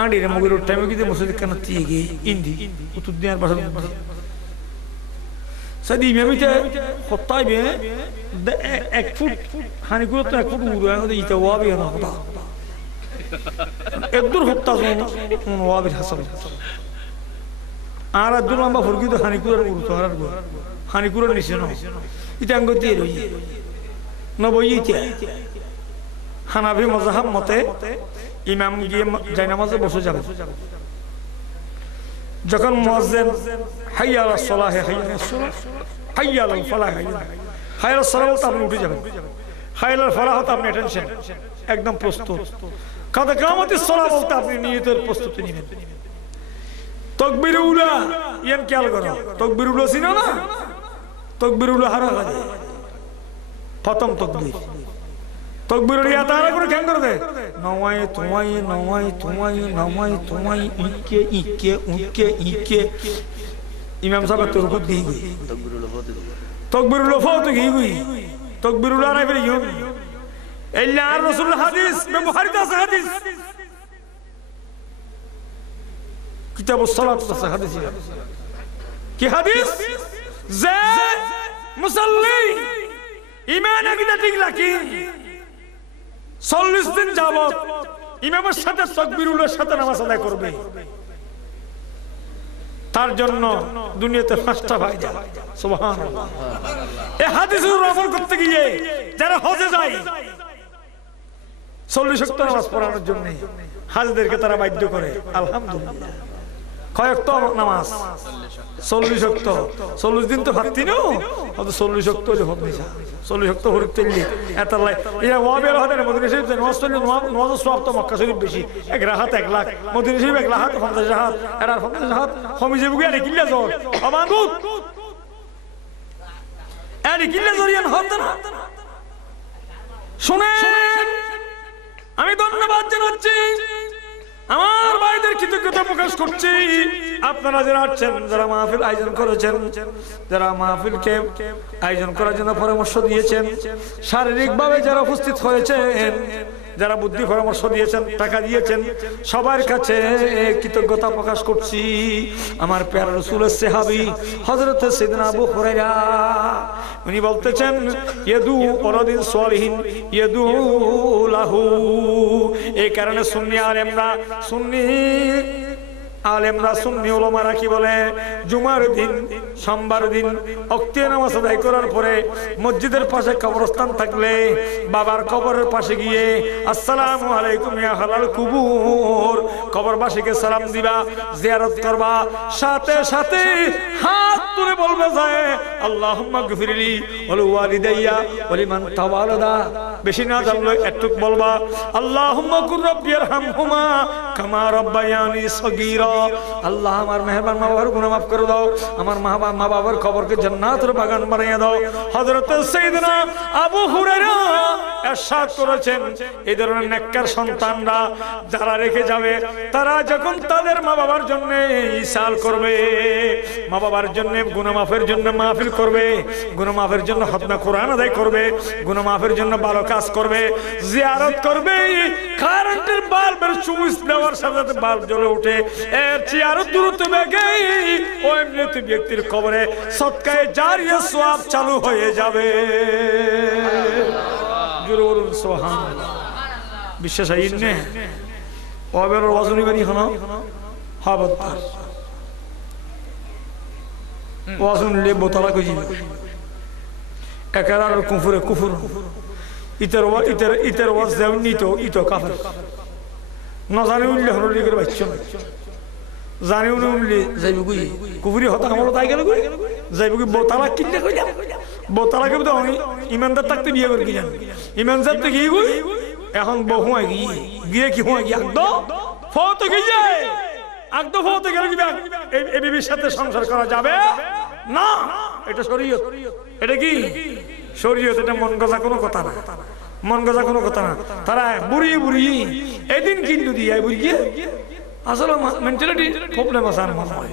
आंडी रे मगर टाइम की दे मुझे करना चाहिए इंडी उतुद्दियार भाषा सदी में भी होता है एक फुट हानि को तो एक फुट उड़ रहा है तो इतना वाबी है ना होता एक दूर होता तो वाबी हसन आरा दूर लंबा फुर्गी तो हानि को उड़ता है हानि को निश्चय ना इतना अंगोती है ना वो ये क्या हानाबी मज़हब मते ইমাম গিয়ে জায়নামাজে বসে যাবে যখন মুয়াজ্জিন হাইয়া আলাস সালাহ হাইয়া আলাল ফালাহ হাইয়া আলাস সালাহ তো আপনি উঠে যাবেন হাইয়া আলাল ফালাহ তো আপনি টেনশন একদম প্রস্তুত কদ কামাতিস সালাহ বলতে আপনি নিয়তের প্রস্তুতি নেবেন তাকবীর উলা ইয়ান খেয়াল করো তাকবীর উলা চিনো না তাকবীর উলা হারা কাজে প্রথম তাকবীর তকবীর রিয়া তারা করে কেন করে দে নওয়াই তোমাই ইকে ইমাম সাহেব তোর খুদ গই তকবীরুল লফাত গই তকবীরুল আরাই ফিরে ইয়ম ইল্লা আর রাসূল হাদিস মে বুখারীতে আছে হাদিস কিতাবুস সালাত আছে হাদিস কি হাদিস যে মুসাল্লি ঈমান আকিদা ঠিক রাখি 40 দিন যাবত ইমামের সাথে তাকবীরুলের সাথে নামাজ আদায় করবে তার জন্য দুনিয়াতে ফাঁসটা ফায়দা সুবহানাল্লাহ এই হাদিসের আমল করতে গিয়ে যারা হজে যায় 40 ওয়াক্ত নামাজ পড়ানোর জন্য হাজীদেরকে তারা বাধ্য করে আলহামদুলিল্লাহ কয়েক তো নামাজ 40 ওয়াক্ত 40 দিন তো ভাবতি না অত 40 ওয়াক্ত হলে হবে না 40 ওয়াক্ত হরুক তেলি এত লাই ইয়া ওয়াবের হাতে মদিনা শরীফ নামাজ পড়লে নামাজ সওয়াব তো মক্কা শরীফ বেশি 1 রাকাত 1 লাখ মদিনা শরীফ 1 লাখ 50 হাত এর 50 হাত কমি যাবে কি আর কিল্লা জোর আমানুত আর কিল্লা জরিয়ান হতো না শুনেন আমি ধন্যবাদ জানাচ্ছি আমার ভাইদের কৃতজ্ঞতা প্রকাশ করছি আপনারা যারা আছেন যারা মাহফিল আয়োজন করেছেন যারা মাহফিলকে আয়োজন করার জন্য পরামর্শ দিয়েছেন শারীরিকভাবে যারা উপস্থিত হয়েছেন যারা বুদ্ধি পরামর্শ দিয়েছেন টাকা দিয়েছেন সবার কাছে কৃতজ্ঞতা প্রকাশ করছি আমার প্যারা রাসূলের সাহাবী হযরত সাইয়েদনা আবু হুরায়রা উনি বলতেছেন ইয়াদু ওয়ালাদিন সালিহিন ইয়াদু লাহু এই কারণে সুন্নি আলেমরা সুন্নি উলামারা কি বলে জুমার দিন সোমবার দিন ওয়াক্তে নামাজ আদায় করার পরে মসজিদের পাশে কবরস্থান থাকলে বাবার কবরের পাশে গিয়ে আসসালামু আলাইকুম ইয়া আহলাল কুবুর কবরবাসীকে সালাম দিবা জিয়ারত করবা সাথে সাথে হাত তুলে বলবে যায় আল্লাহুম্মা গফিরলি ওয়া লিওয়ালিদাইয়া ওয়া লিমান তাওয়ালাদা বেশি না জানলে একটু বলবা আল্লাহুম্মা কুর রাব্বিরহামহুমা কামা রাব্বায়ানি সগীরা আল্লাহ আমার মেহেরবান মা বাবার গুনাহ মাফ করে দাও আমার মা বাবার কবরকে জান্নাতের বাগান বানিয়ে দাও হযরত সাইয়েদনা আবু হুরায়রা ইরশাদ করেছেন এই ধরনের নেককার সন্তানরা যারা রেখে যাবে তারা যখন তাদের মা বাবার জন্য ইসাল করবে মা বাবার জন্য গুনাহ মাফের জন্য মাহফিল করবে গুনাহ মাফের জন্য খতনা কোরআন আদায় করবে গুনাহ মাফের জন্য ভালো কাজ করবে জিয়ারত করবে কারেন্টের বাল্বের সুইচ দেওয়ার সাথে সাথে বাল্ব জ্বলে ওঠে এর চেয়ে আরো দ্রুত বেগে ওই মৃত ব্যক্তির কবরে সদকায়ে জারিয়া সওয়াব চালু হয়ে যাবে জোরে বলুন সুবহানাল্লাহ বিশ্বাস হয় না ওবের ওয়াজনি বানি হনো হাবতার ওয়াজন লে বোতলা কইছি একার কুফর ইতার ওয়াজ দেওনি তো ইতো কাফের না জানি উল্লে হরলি করে বাচ্চা জানি উল্লে যাইব কই কুফরি হতা আমল তাই গেল কই যাইব কি বোতলা কিনতে কই বোতলা কে তো ইমানদার থাকতে বিয়ে করে কি জান ইমানদার তো কি কই এখন বহু গিয়ে কি হয় একদম ফত গিয়ে যায় একদম ফত গেলে কি এই বিবির সাথে সংসার করা যাবে না এটা শরীয়ত এটা কি শরীয়ত এটা মন গজা কোনো কথা না মন গজা কোনো কথা না তারা বুড়ি এদিন কিন্তু দিয়ে বুঝিয়ে আসলে মেন্টালিটি প্রবলেম আছে আর মনে হয়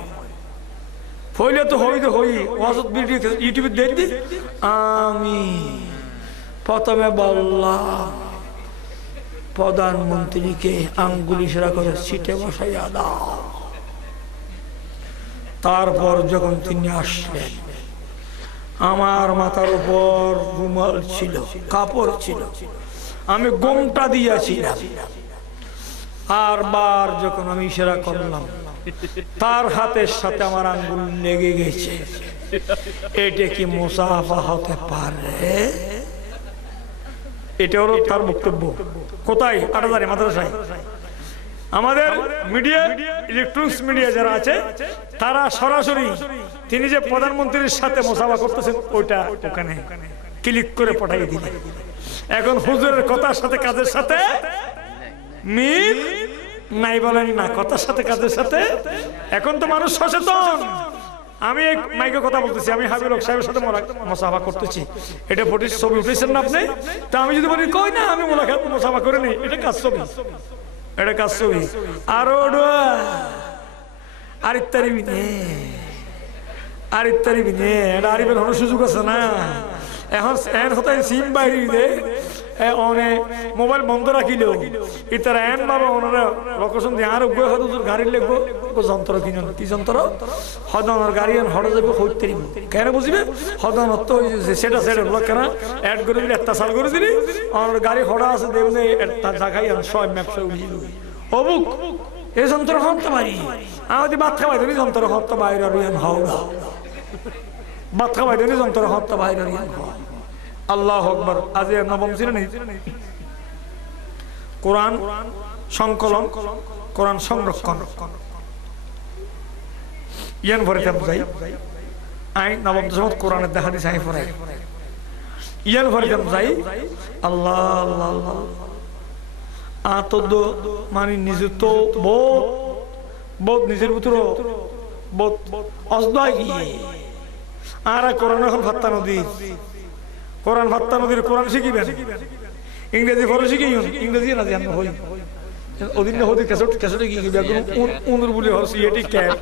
ফইলে তো হই ওয়াজত ভিডিও ইউটিউবে দেখি আমি প্রথমে বললাম প্রধানমন্ত্রীকে আঙ্গুল ইশারা করে সিটে বসাইয়া দাও তারপর যখন তিনি আসলেন আমার মাথার উপর রুমাল ছিল কাপড় ছিল আমি গোমটা দিয়েছিলাম আর বার যখন আমি ইশারা করলাম তার হাতের সাথে আমার আঙ্গুল লেগে গেছে এটা কি মুসাফা হতে পারে এটা হলো তার বক্তব্য কোথায় আটাজারে মাদ্রাসায় আমাদের মিডিয়া ইলেকট্রনিক্স মিডিয়া যারা আছে তারা সরাসরি তিনি যে প্রধানমন্ত্রীর সাথে মুসাফা করতেছেন ওইটা ওখানে ক্লিক করে পাঠিয়ে দিলেন এখন হুজুরের কথার সাথে কাজের সাথে মিল নাই বলেন না কথার সাথে কাজের সাথে এখন তো মানুষ সচেতন আমি এক মাইকে কথা বলতেছি আমি হাবিব হক সাহেবের সাথে মুসাফা করতেছি এটা ফটোর ছবি উঠেছেন না আপনি তা আমি যদি বলি কই না আমি মোলাকাত মুসাফা করে নি এটা কাজ ছবি এটা কাজ ছবি আর আরিফতারি এটা আরিফের হওয়ার সুযোগ আছে না এখন হতে সিম বাইরে দে মোবাইল বন্ধ রাখিল ইতারা এন বাবা ওনারা লোকেশন দিয়ে আর গাড়ি লেগো যন্ত্র কিনেন কি যন্ত্র হদনের গাড়ি হড়ে যাবে হইতে কেন বুঝবে হদন তো সেটা কেন অ্যাড করে দিলে একটা সাল করে দিলি আমার গাড়ি হড়া আছে দেবনে একটা জায়গায় সব ম্যাপসে উঠিয়ে অবুক এই যন্ত্র হতে পারি আমাদের বাদ খাওয়াই দেবি যন্ত্র হতে বাইরে হাওড়া বাদ খাওয়াই দেবি যন্ত্র হতে বাইরে আল্লাহু আকবার আজ নবম ছিল নেই কোরআন সংকলন কোরআন সংরক্ষণ ইয়ান ভরিতাম যাই আই নবম দশমত কোরআনের দেখা দিছে আই পড়াই ইয়ান ভরিতাম যাই আল্লাহ আল্লাহ আল্লাহ আতদ মানে নিজে তো বহুত বহুত নিজের ভিতর বহুত অজদাই আর কোরআন এখন ফাত্তা নদী কোরআন ফাত্তা নদীর কোরআন শিখিবেন ইংরেজি পড়ে শিখি ইংরেজি না জানো হই ওদিন না হতে ক্যাসেট ক্যাসেটে কি বেগুন উনুর বলে হল সিএটি ক্যাট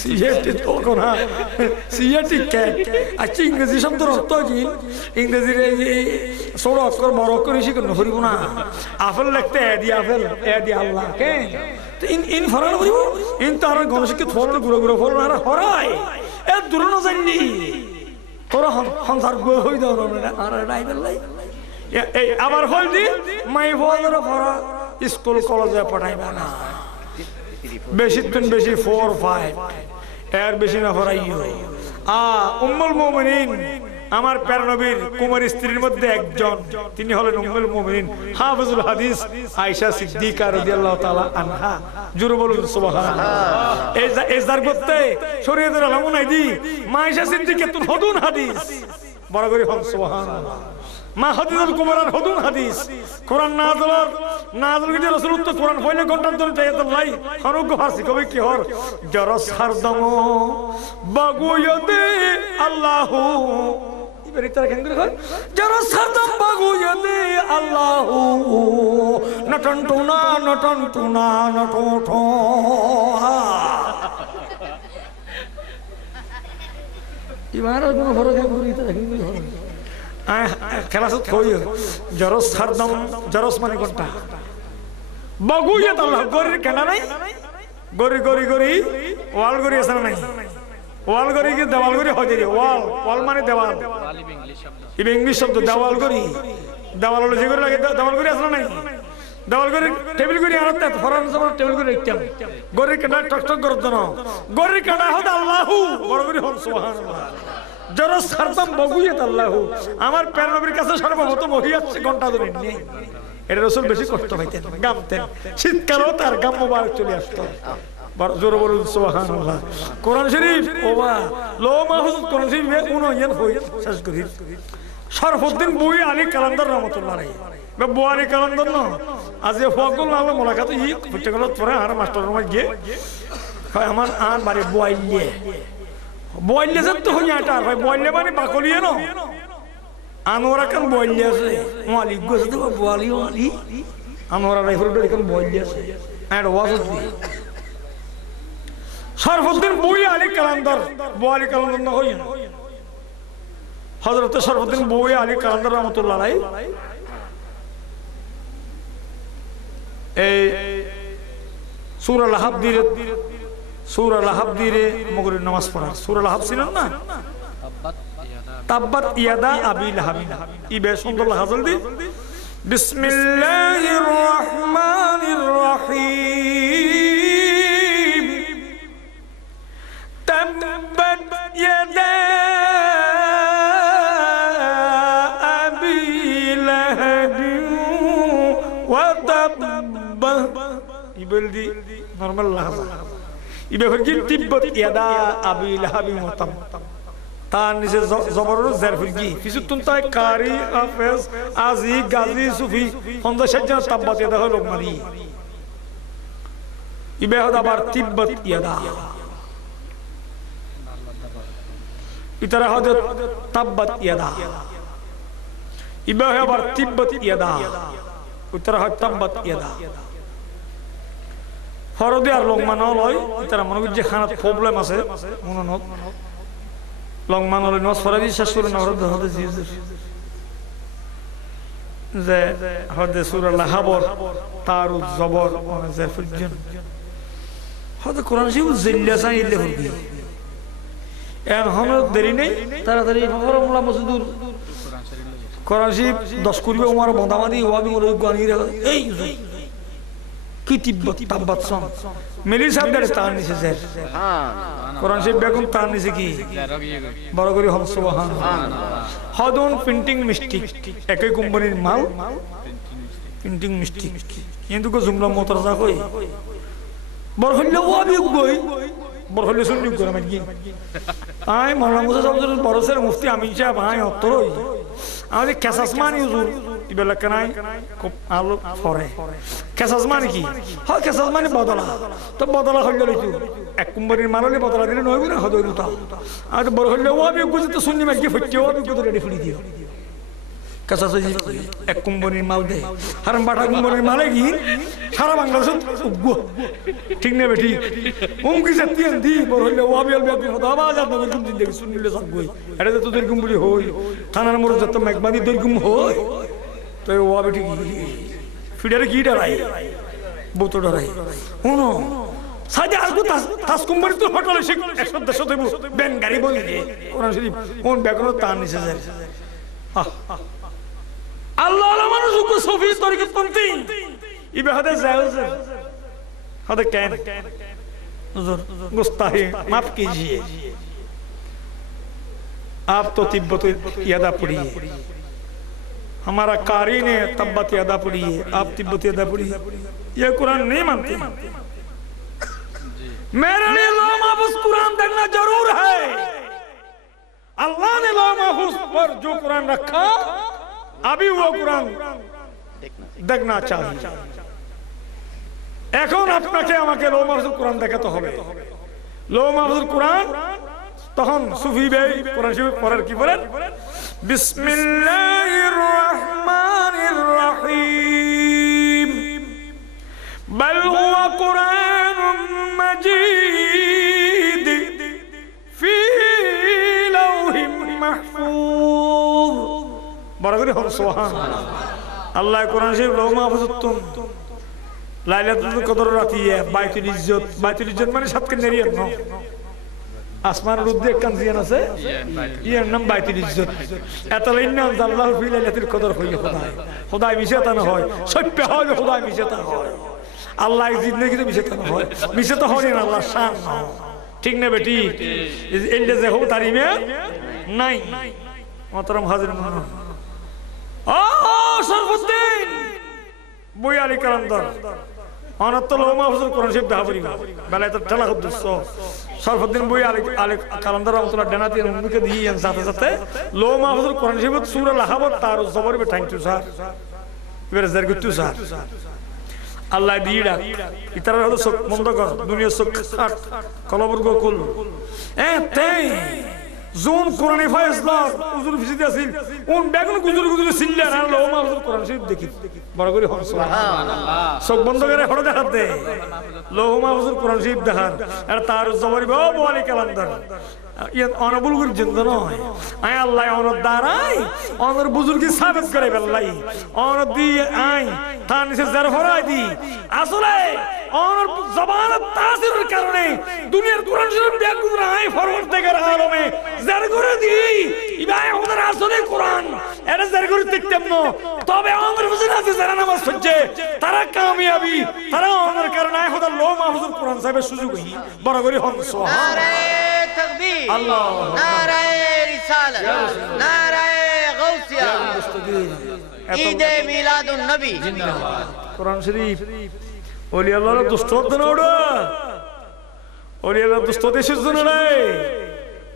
সিএটি তো কোন হ্যাঁ সিএটি ক্যাট আচ্ছা ইংরেজি শব্দ অর্থ কি ইংরেজির এই ছোট অক্ষর বড় অক্ষর শিখুন হরিব না আপেল লিখতে এডি আল্লাহ কে তো ইন ফরান হরিব ইন তো আর গণশিক্ষিত ফরান গুড়ো গুড়ো ফরান আর হরাই এ দূর না জানি তোরা সংসার গুলো হই দাও না আর রাইবেল লাই এই আবার হল দি মাই ফরান ফরা স্কুল কলেজে পড়াইবা না বেশি বেশি 4 5 এর বেশি না পড়াইও উম্মুল মুমিনিন আমার প্যার নবীর কুমারী স্ত্রীর মধ্যে একজন তিনি হলেন উম্মুল মুমিনিন হাফিজুল হাদিস আয়েশা সিদ্দিকা রাদিয়াল্লাহু তাআলা আনহা জোরে বলুন সুবহানাল্লাহ এই জার করতে শরীয়তের আলম নাই দি মা আয়েশা সিদ্দিকা তুন হদুন হাদিস বড় করে হন সুবহানাল্লাহ মা হাদিসুল কুমারান হদুন হাদিস কোরআন নাযিল করে রাসূল তো কোরআন পড়লে ঘন্টার ধরে তাইয়াতুল্লাহ হরুক ফারসি কবি কি হর জরস হরদম বাগুয়দে আল্লাহ ইবারে তার কেন করে জরস হরদম বাগুয়দে আল্লাহ নটন টুনা নটোঠো ইবারে কোন ফরক করি তা দেখি খেলা সুত কই জরস হরদম জরস মানে কোনটা বাগুয়ত আল্লাহ গরির কেনা নাই গরি গরি গরি ওয়াল গরি আছে নাই ওয়াল গরি কি দেওয়াল গরি হয় যে ওয়াল মানে দেওয়াল ইবে ইংলিশ শব্দ দেওয়াল গরি দেওয়াল হলো যে গরি লাগে দেওয়াল গরি আছে নাই দেওয়াল গরি টেবিল গরি আর তে ফরান সব টেবিল গরি রাখতাম গরি কেনা টক টক করত না গরি কেনা হদ আল্লাহ বড় গরি হন সুবহানাল্লাহ জরস হরদম বাগুয়ত আল্লাহ আমার প্যার নবীর কাছে সর্বপ্রথম ওহী আছে ঘন্টা ধরে নেই এটা রাসূল বেশি কষ্ট পাইতেন গামতেন শীতকালেও তার গাম মোবারক চলে আসতো জোরে বলুন সুবহানাল্লাহ কোরআন শরীফ ওবা লো মাহফুজ কোরআন শরীফ উনয়ন হই শেষ করি শরফুদ্দিন বুই আলী কালান্দার রহমাতুল্লাহ আলাইহি বউ আলী কালান্দার না আজ এ ফকল নালে মোলাকাত ই ফুটে গেল তোরা আর মাস্টার রুমে গিয়ে কয় আমার আর বাড়ি বইলে যেত হই আটা ভাই বইলে মানে বাকলিয়ে না আনোরা কান বইলে আছে ওয়ালি গছে তো বলি ওয়ালি আনোরা রাইফল কান বইলে আছে আর ওয়াজ দি শরফুদ্দিন বুই আলী কালান্দার বউ আলী কালান্দার না হই হযরত শরফুদ্দিন বুই আলী কালান্দার রহমাতুল্লাহ আলাইহি এই সূরা লাহাব দিয়ে মগরিব নামাজ পড়া সূরা লাহাব ছিলেন না তাব্বাত ইয়াদা আবি লাহাব ইবে সুন্দর হাজল দি বিসমিল্লাহির রহমানির রহিম তাব্বাত ইয়াদা আবি লাহাব ওয়া তাব্বা ইবেল দি নরমাল লাহাব ইবে ফরকি তিব্বত ইয়াদা আবি লাহাব ওয়া তাব তার নিচে জবর জার ফরকি ফিসুতুন তাই কারি হাফেজ আজি গাজী সুফি 50 জন তাব্বাত ইয়াদা হলো মারি ইবে হদ আবার তিব্বত ইয়াদা ইতারা হদ তাব্বাত ইয়াদা ইবে আবার তিব্বত ইয়াদা উত্তরা হদ তাব্বাত ইয়াদা ফরদে আর লংমান লয় তারা মনে করি যে খানাত প্রবলেম আছে মনত লংমান লয় নস ফরাদি শেষ করে না হরদ হদে যে হদে সূরা লাহাবর তার জবর মানে জারফুজ্জান হদে কোরআন শরীফ জিল্লা চাইলে হবি এর হন দেরি নেই তাড়াতাড়ি ফরমুলা মসজিদুর কোরআন শরীফ 10 করবে ওমর বন্দামাদি ওয়াবি ওই গানি এই কি তিব্বত তাব্বাত সম মিলি সাহেবের তার নিচে স্যার কোরআন শরীফ বেগুন তার নিচে কি বড় করে হম সুবহানাল্লাহ হদুন প্রিন্টিং মিস্টেক একই কোম্পানির মাল প্রিন্টিং মিস্টেক কিন্তু কো জুমলা মোতরজা কই বড় হইলো ওয়াবি গই বড় হলে শুনলি করে আমি কি আই মৌলানা মুসা সাহেব বড় স্যার মুফতি আমিন সাহেব আই অত্তরই আমাদের কেসাসমানি হুজুর ইবেলা কানাই খুব আলো ফরে কেসাসমানি কি হয় কেসাসমানি বদলা তো বদলা হইল লইতু এক কুম্বারির মারলে বদলা দিলে নয় না হদইলু তা আর বড় হইলে ও আমি গুজি তো শুননি মাইকে ফুটছে ও আমি গুজি রেডি ফুলি দিও কেসাসই এক কুম্বারির মাল দে হারাম বাটা কুম্বারির মালে কি সারা বাংলাদেশ ঠিক না বেটি উমকি সত্যিয়ান দি বড় হইলে ও আমি আলবে আপনি হতো আবার যাত নগর কুম জিন্দগি শুনলে সব গই এটা তো তোদের কুম্বুলি হই থানার মোড় যত মেঘবাদি দই কুম হই তো ও বেটি ফিডারে কি ডরাই বোতো ডরাই শুনো সাজে আসবো তাস কুম্বারি তো হটলে সে 100 দেব বেন গাড়ি বই রে কোরআন শরীফ কোন ব্যাকরণ তার নিচে যায় আল্লাহ আল্লাহ মানুষ को सूफी तरीक़त पंथी इबे हदे जायज़ है हदे कैन हुजूर गुस्ताखी माफ कीजिए आप तो तिब्बत यादा पढ़िए हमारा कारी ने तब्बत यादा पढ़ी है आप तिब्बत यादा पढ़ी ये कुरान नहीं मानते मेरे लिए लौह महफूज कुरान देखना जरूर है अल्लाह ने लौह महफूज पर जो कुरान रखा अभी वो कुरान देखना चाहिए এখন আপনাকে আমাকে লৌহ মাহফুজুল কুরআন দেখাতে হবে লৌহ মাহফুজুল কুরআন তখন সুফি ভাই কোরআন শরীফ পড়ার কি বলেন বিসমিল্লাহির রহমানির রহিম বাল হুয়া কুরআনুম মাজিদ ফি লাউহিম মাহফুজ বড় করে সুবহানাল্লাহ আল্লাহ কোরআন শরীফ লৌহ মাহফুজুত লাইলাতুল কদর রাতি বাইতুল ইজ্জত মানে সাতকে নেরিয়াত ন আসমানের উদ্দে একখান জিয়ান আছে ইয়ার নাম বাইতুল ইজ্জত এতলাইন নাম আল্লাহু ফি লাইলাতুল কদর হইল খোদাই মিশাতা না হয় সত্য হয় খোদাই মিশাতা হয় আল্লাহ জিন্দগি তো মিশাতা না হয় মিশাতা হয় না আল্লাহর শান ঠিক না বেটি এলে যে হো তারিমে নাই মোহতরম হাজির ও সরফুদ্দিন বই আলী কালান্দর অনত্ত লৌহ মাহফুজুল কুরআন শরীফ দাহাবরি বেলায় তো ঠেলা উদ্দেশ্য সরফুদ্দিন বই আলী কালান্দর রহমাতুল্লাহ ডানাতি উম্মিকে দিয়েন সাথে সাথে লৌহ মাহফুজুল কুরআন শরীফ সূরা লাহাবত তার জবর বে থ্যাংক ইউ স্যার ইবের জারগুতু স্যার আল্লাহ দিড়া ইতারা হলো সব বন্ধ কর দুনিয়া সব কাট কলবর গোকুল তাই জোন কোরআনে ফয়সালা হুজুর ফিজিতে আছিল কোন বেগুন গুজুর সিল্লা না লৌহ মাহফুজুল কুরআন শরীফ দেখি বড় করে সুবহানাল্লাহ সব বন্ধ করে হড় দেখাতে লৌহ মাহফুজুল কুরআন শরীফ দেখার আর তার জবরি বউ আলী কালান্দর ইয়া অনবুল গুর জিন্দ নয় আই আল্লাহ অন দারাই অনর বুজুর্গি সাবিত করে বেলাই অন দি আই তার নিচে জার ফরাই দি আসলে অনর জবান তাসিরের কারণে দুনিয়ার কুরআন শরীফ বেগুন রাই ফরওয়ার্ড দেখার আলমে জার করে দি ইবাই ওনার আসলে কুরআন এর জার করে দেখতেম না তবে অনর বুঝে আছে যারা নামাজ পড়ছে তারা কামিয়াবি তারা অনর কারণে খোদা লৌহ মাহফুজুল কুরআন সাহেবের সুযোগ হই বড় করে হন সুবহানাল্লাহ तकबीर अल्लाह नाराए रिसालत नाराए गौसिया ईद मिलादुन नबी जिंदाबाद कुरान शरीफ ওলি আল্লাহর দুষ্টত না ওড়া ওলি আল্লাহর দুষ্টত এসের জন্য নাই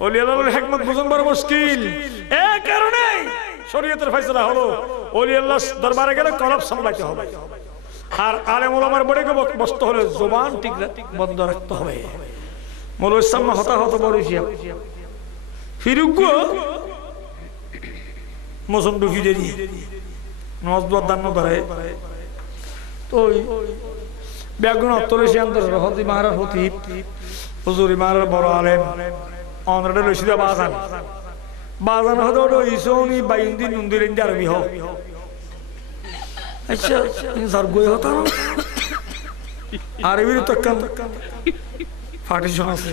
ওলি আল্লাহর হিকমত বুঝন বড় মুশকিল এই কারণে শরীয়তের ফয়সালা হলো ওলি আল্লাহর দরবারে গেলে কলব সামলাতে হবে আর আলেম ওলামার বড়কে বসতে হলে জবান ঠিক বন্ধ রাখতে হবে মৌলভী সামনে হতাহত বড়িয়া ফিরুগো মৌসুম ঢুকি দেরি নজবাদ দান ধরে তো ব্যাগুন অত্তরেশি আন্তর হতি মাহারার হতি হুজুরি মাহারার বড় আলেম অনরে রশিদা বাজান হতে ওটা ইসৌনি বাইন্দি নুন্দিরেন আরবি হোক আচ্ছা স্যার গই হতাম আরবির তো পার্টিশন আছে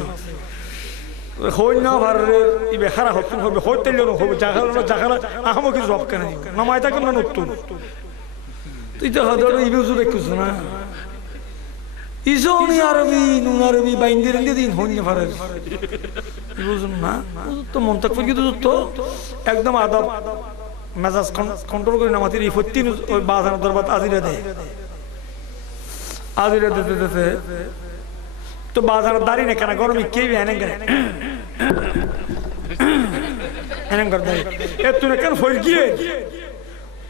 হই না ভারে ইবে খারা হতুন হবে হইতে লনো হবে জাগালা আহমো কি জব কেন নামাই থাকে না নতুন তুই তো হদর ইবে জুরে কিছু না ইজোনি আরবি নুন আরবি বাইন্দির দিন হই না ভারে বুঝুন না তো মন্তক করে তো একদম আদব মেজাজ কন্ট্রোল করে নামাতি রিফতি ওই বাজার দরবার আজিরা দেয় আজিরা দিতে তো বাজার দাঁড়ি না কেন গরমে কে এনে গেলে এনে করে দাঁড়ি এ তুই কেন ফর গিয়ে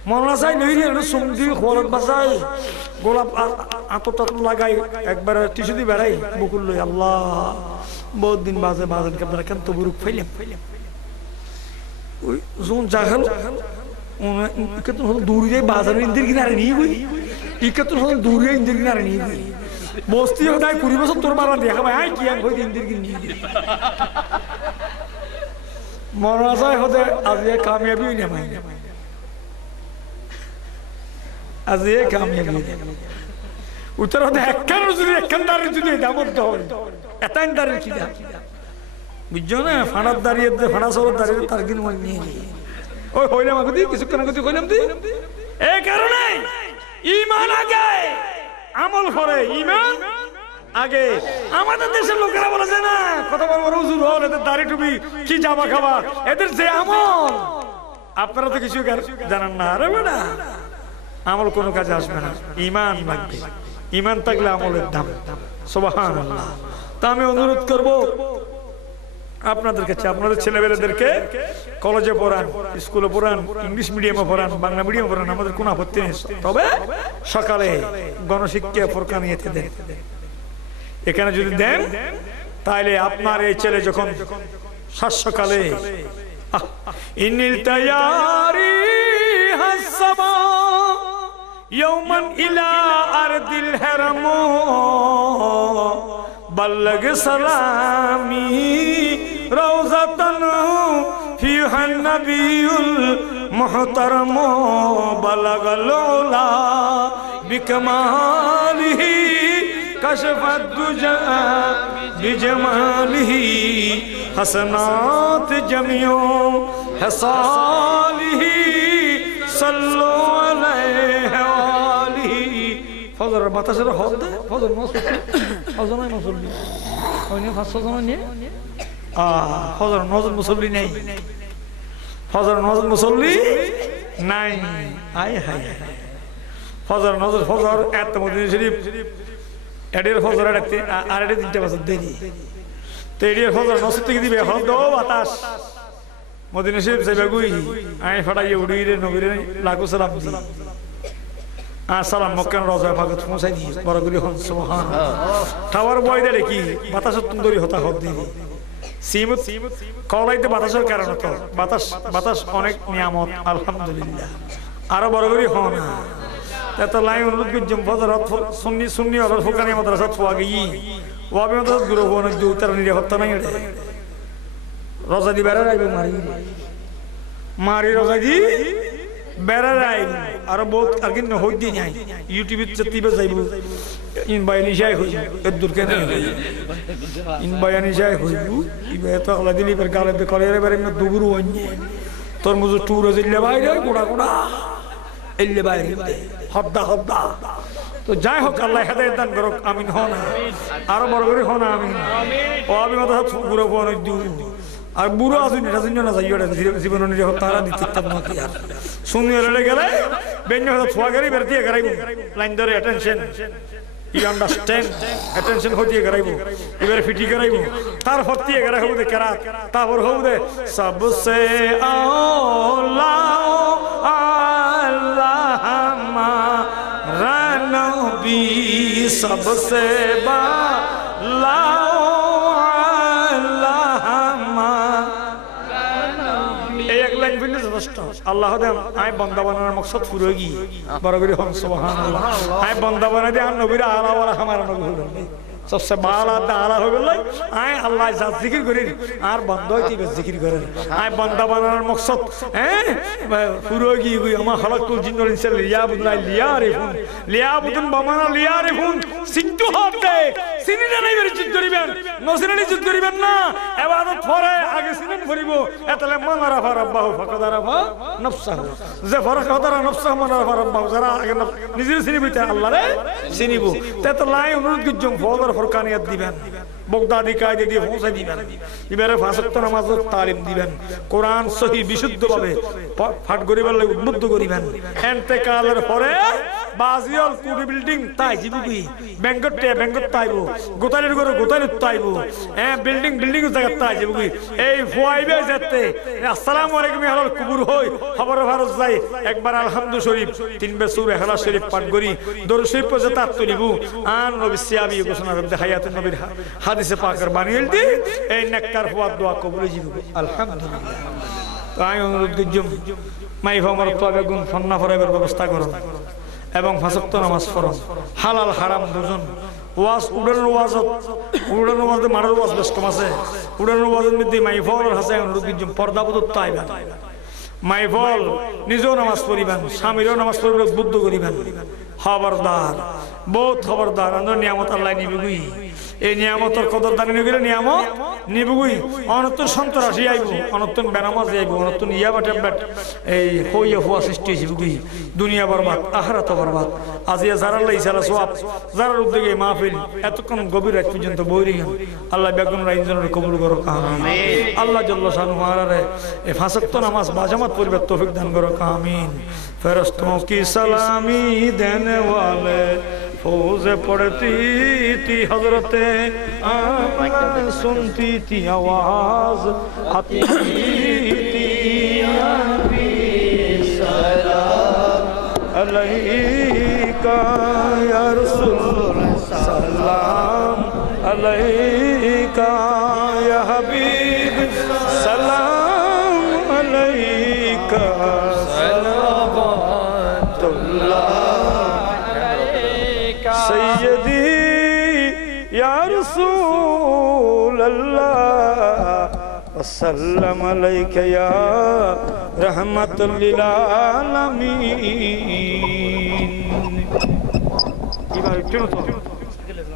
মনে চাই নই সমুদ্র খোয়ালত বাসাই গোলাপ আতর লাগাই একবার টিসু দিয়ে বেড়াই বকুল লই আল্লাহ বহুত দিন বাজে বাজার আপনারা কেন তো বুরুক ফাইলাম ওই যখন জাগাল ইকাতুন হল দূরে যাই বাজারে ইন্দির কিনারে নিয়ে গই ইকাতুন হল দূরে ইন্দির কিনারে নিয়ে গই বস্তি হতায় 20 বছর তোর মারা দেখা ভাই আই কি আমি হইতে ইন্দির কিনে নিয়ে গই মরা যায় হতে আজ এ কামিয়াবি হই না ভাই আজ এ কামিয়াবি উত্তর হতে একখান যদি একখান দাঁড়িয়ে যদি দামত হয় এতাইন দাঁড়িয়ে কি দাম বুঝছো না ফাঁড়ার দাঁড়িয়ে ফাঁড়া সবার দাঁড়িয়ে তার কিন মনে নিয়ে ওই হইলাম আগে কিছুক্ষণ আগে হইলাম তুই এই কারণে ঈমান আগে আমল করে ঈমান আগে আমাদের দেশের লোকেরা বলেছে না কত বড় বড় হুজুর হল এদের দাড়ি টুপি কি জামা খাওয়া এদের যে আমল আপনারা তো কিছু জানেন না আরে বেটা আমল কোনো কাজে আসবে না ঈমান লাগবে ঈমান থাকলে আমলের দাম সুবহানাল্লাহ তা আমি অনুরোধ করব আপনাদের কাছে আপনাদের ছেলেমেয়েদেরকে কলেজে পড়ান স্কুলে পড়ান ইংলিশ মিডিয়ামে পড়ান বাংলা মিডিয়ামে পড়ান আমাদের কোনো আপত্তি নেই তবে সকালে গণশিক্ষা ফোরকানিয়াতে দেন এখানে যদি দেন তাহলে আপনার এই ছেলে যখন সকালে ইনিল তায়ারি হাসাবা ইয়াওমান ইলা আরদিল হারাম বল্লগ সালামি রওজাতান ফিহা নবিয়ুল মুহতারাম বলগল উলা বিকমালিহি কশফত দুজা বিজমালিহি হাসনাত জামিউ হাসালিহি সাল্লু আলাইহি ওয়ালিহি ফজর বাতাসের হল দে ফজর নসল ফজর নাই মুসল্লি ওইনে 500 জন নিয়ে ফজর নজর মুসল্লি নেই ফজর নজর মুসল্লি নাই আয় হায় ফজর নজর ফজর এত মদিনা শরীফ এডের ফজর আর এডে 3টা বছর দেরি তো এডের ফজর নজর থেকে দিবে হল দো বাতাস মদিনা শরীফ যাইবা গুই আই ফটাইয়ে উড়িয়ে নবীরে লাগু সালাম দি আসসালাম মক্কার রওজা ভাগত পৌঁছাই দি বড় গুলি হন সুবহানাল্লাহ টাওয়ার বয় দে কি বাতাস সুন্দরী হতা হদ দি সিমত কলাইতে বাতাসের কারণে তো বাতাস অনেক নিয়ামত আলহামদুলিল্লাহ আরো বড় গুলি হন এত লাই অনুরোধ করছিলাম ফজর সুন্নি আলার ফুকানি মাদ্রাসা ফোয়া গই ওয়াবে মাদ্রাসা গুরু হন দুই তার নিরাপত্তা নাই রোজা দি বেড়া রাইবে মারি রোজা দি বেড়া রাইব আর বহুত আর কিন্তু হই দি নাই ইউটিউবে চতিবে যাইব ইন বাইনি যাই হই এদুর কেন ইন বাইনি যাই হইব ইবে তো আল্লাহ দিলি per গালে বে করে রে বেরে দুগুরু হইনি তোর মুজু টুরে জিল্লে বাইরে গোড়া গোড়া এল্লে বাইরে হদ্দা তো যাই হোক আল্লাহ হেদায়েত দান করুক আমিন হন আর বড় করে হন আমিন ও আমি মাথা পুরো ফোন দু আর বুড়ো আসুন এটা শুনে না যাই ওটা জীবন নিয়ে তারা দিতে তোমাকে আর শুনিয়ে রেলে গেলে বেঞ্জ হয়তো ছোয়া গাড়ি বের দিয়ে গাড়াইব লাইন ধরে অ্যাটেনশন ইউ আন্ডারস্ট্যান্ড অ্যাটেনশন হইতে গাড়াইব এবারে ফিটি গাড়াইব তার হতে গাড়াই হবে কেরাত তারপর হবে সবসে আওলা আল্লাহমা রানবী সবসে বা আল্লাহ আই বন্দা বানানোর মকসদ পুরো গি বড় করে হন সুবহানাল্লাহ আই বন্দা বানাই দে আর নবীর আলা ওয়ালা আমার নবী হলো सबसे बाला दाला हो गई आए अल्लाह जा जिक्र करी आर बंदो की बस जिक्र करे आए बंदा बनाना मकसद हैं पुरोगी हुई हम खलक़तुल जिन्न वल इंसा लियाबुदुन बमाना लियारिफुन सिद्धु होते सिनिना नहीं बेर जिद करिবেন নসিনানি জিদ করিবেন না ইবাদত পরে আগে সিনেন করিবো এতলে মান রাফা রব্বাহু ফাকাদ রাফা নফসাহু যে ফরক হতারা নফসাহু মান রাফা রব্বাহু যারা আগে নিজের সিনিবিতে আল্লাহ রে সিনিবো তে তো লাই অনুরোধ করছম ফজর ফরকানিয়াত দিবেন বগদাদি কায়দা দিয়ে পৌঁছে দিবেন এবারে ফাসক্ত নামাজের তালিম দিবেন কোরআন সহি বিশুদ্ধভাবে পাঠ করিবার লাগি উদ্বুদ্ধ করিবেন ইন্তেকালের পরে বাজিয়াল কুড়ি বিল্ডিং তাই জিবুকি ব্যাংকটে ব্যাংকট তাইবো গোতালির ঘরে গোতালির তাইব হ্যাঁ বিল্ডিং বিল্ডিং জায়গা তাই যাবো এই ফুয়াইবে যেতে আসসালামু আলাইকুম হল কুবুর হই খবর ভারত যাই একবার আলহামদু শরীফ 3 বার সূরা ইখলাস শরীফ পাঠ করি দরুদ শরীফ পড়ে তাত তুলিব আর নবী সিয়াবি ঘোষণা করতে হায়াতুন নবীর হাদিসে পাকের বানিয়ে দি এই নেককার ফুয়াদ দোয়া কবুল হইব আলহামদুলিল্লাহ। তো আমি অনুরোধ করছি মাইফা আমার তবে গুণ ফন্না ফরাইবার ব্যবস্থা করুন এবং ফাঁসক্ত নামাজ পড়ুন হালাল হারাম দুজন ওয়াজ উড়ানোর ওয়াজত মারার ওয়াজ বেশ কম আছে উড়ানোর ওয়াজের মধ্যে মাইফার হাসে অনুরোধ করছি পর্দা প্রদত্ত আইবেন মাইফল নিজেও নামাজ পড়িবেন স্বামীরও নামাজ পড়িবে উদ্বুদ্ধ করিবেন খবরদার বহুত খবরদার আমরা নিয়ামত আল্লাহ নিবিগুই এই নিয়ামতের কদর দানি নিগিলে নিয়ামত নিবিগুই অনন্তন সন্ত্রাসী আইব অনন্তন বেনামাজ আইব অনন্তন ইয়াবা ট্যাবলেট এই হইয়া হুয়া সৃষ্টি হয়েছে বুঝি দুনিয়া বরবাদ আখিরাত বরবাদ আজিয়া যারা আল্লাহ ইসালা সওয়াব যারার উদ্যোগে মাহফিল এতক্ষণ গভীর রাত পর্যন্ত বইরি আল্লাহ বেগুন রাইজনের কবুল করো আমিন আল্লাহ জাল্লা শানহু আলারে এই ফাঁসক্ত নামাজ বাজামাত পরিবার তৌফিক দান করো আমিন ফেরেশতों की सलामी देने वाले फौज पढ़ती थी हजरते आमना सुनती थी आवाज आती थी नबी सलाम अलैका या रसूल सलाम अलैका या हबीब सलाम अलैका सैयदी या रसूल अल्लाह वसल्लम अलैका या रहमतुल लिल आलमीन इबार क्यों तो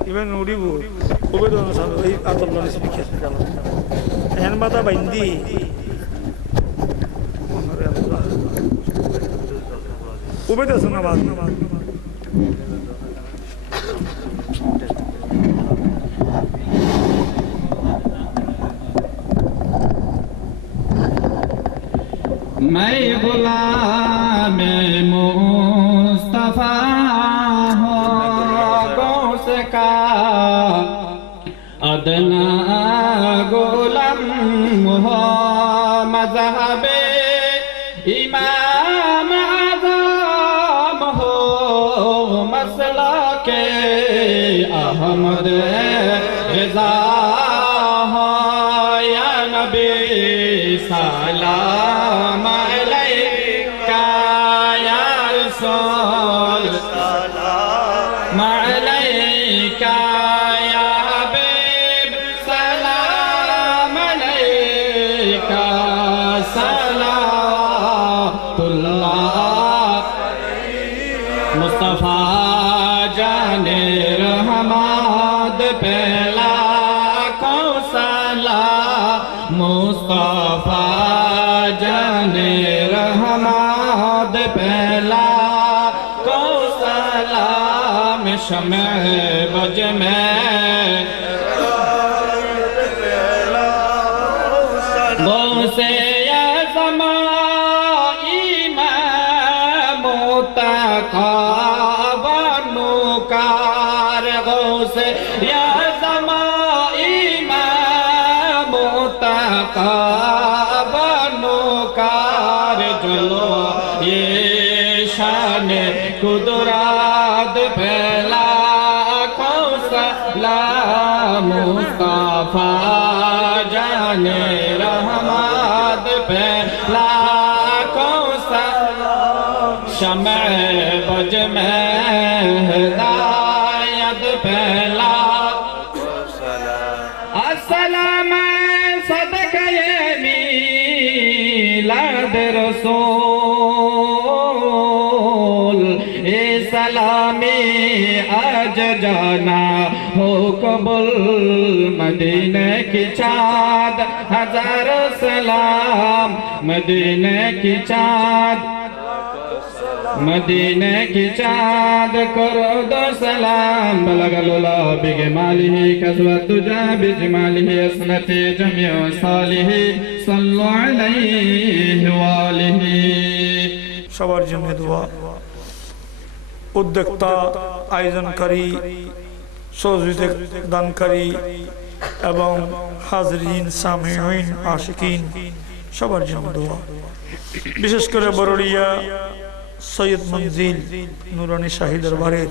इबार नुडिबो उबेद अनुसार এই আতল্লাহ স্পিকার এন বাতা বাইন্দি उबेद सुना बात मैं गुलाम मुस्तफा हूँ गौस का अदना गुलाम हो मज़हबे इमाम आज़म हो मसला के अहमद रज़ा हो या नबी सलाम अलैका या रसूल सलाम अलैका या हबीब सलाम अलैका सलातुल्लाह मुस्तफा जाने रहमत पहला कौसला मुस्तफा जाने रहमत पहला कौसला में शमे बज में गौसे कुदरत फैला कौसला मुस्तफा जाने रहमत फैला कौसला शमे बज में हिदायत फैला अस्सलाम सदका ये मीलाद रसूल सलामी आज जाना हो कबुल मदीने की चाँद हजारों सलाम मदीने की चाँद मदीने की चाँद करो दो सलाम बलगलुला बिगमालिही कसवत तुजा बिजमालिही असनते जमियो सालिही सल्लु अलैहि वालिही সবার জন্য দোয়া উদ্যোক্তা আয়োজনকারী সহযোগিতা দানকারী এবং হাজরিন সামিঈন আশিকিন সবার জন্য দোয়া। বিশেষ করে বরড়িয়া সৈয়দ মঞ্জিল নুরানি শাহী দরবারের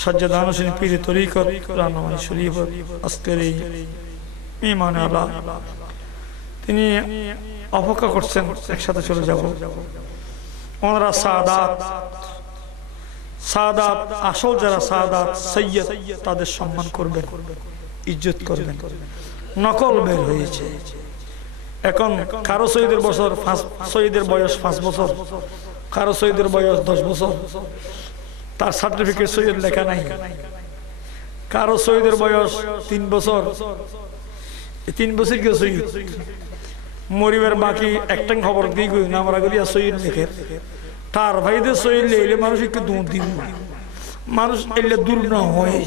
সাজ্জাদান হোসেন পীর তরিকত রানামাই শরীফ আজকের এই মেহমান আলা, তিনি অপেক্ষা করছেন একসাথে চলে যাব। ওনারা সাদাত সাদাত আসল যারা সাদাত সৈয়দ তাদের সম্মান করবেন, ইজ্জত করবেন। নকল বের হয়েছে এখন। কারো সৈয়দের বছর সৈয়দের বয়স 5 বছর, কারো সৈয়দের বয়স 10 বছর, তার সার্টিফিকেট সৈয়দ লেখা নাই। কারো সৈয়দের বয়স 3 বছর, 3 বছর কেউ সৈয়দ মরিবার বাকি একটা খবর দিয়ে গই না আমরা গলিয়া সৈয়দ লেখে। তার ভাইদের সৈয়দ এলে মানুষ একটু দুধ দিব, মানুষ এলে দূর না হয়,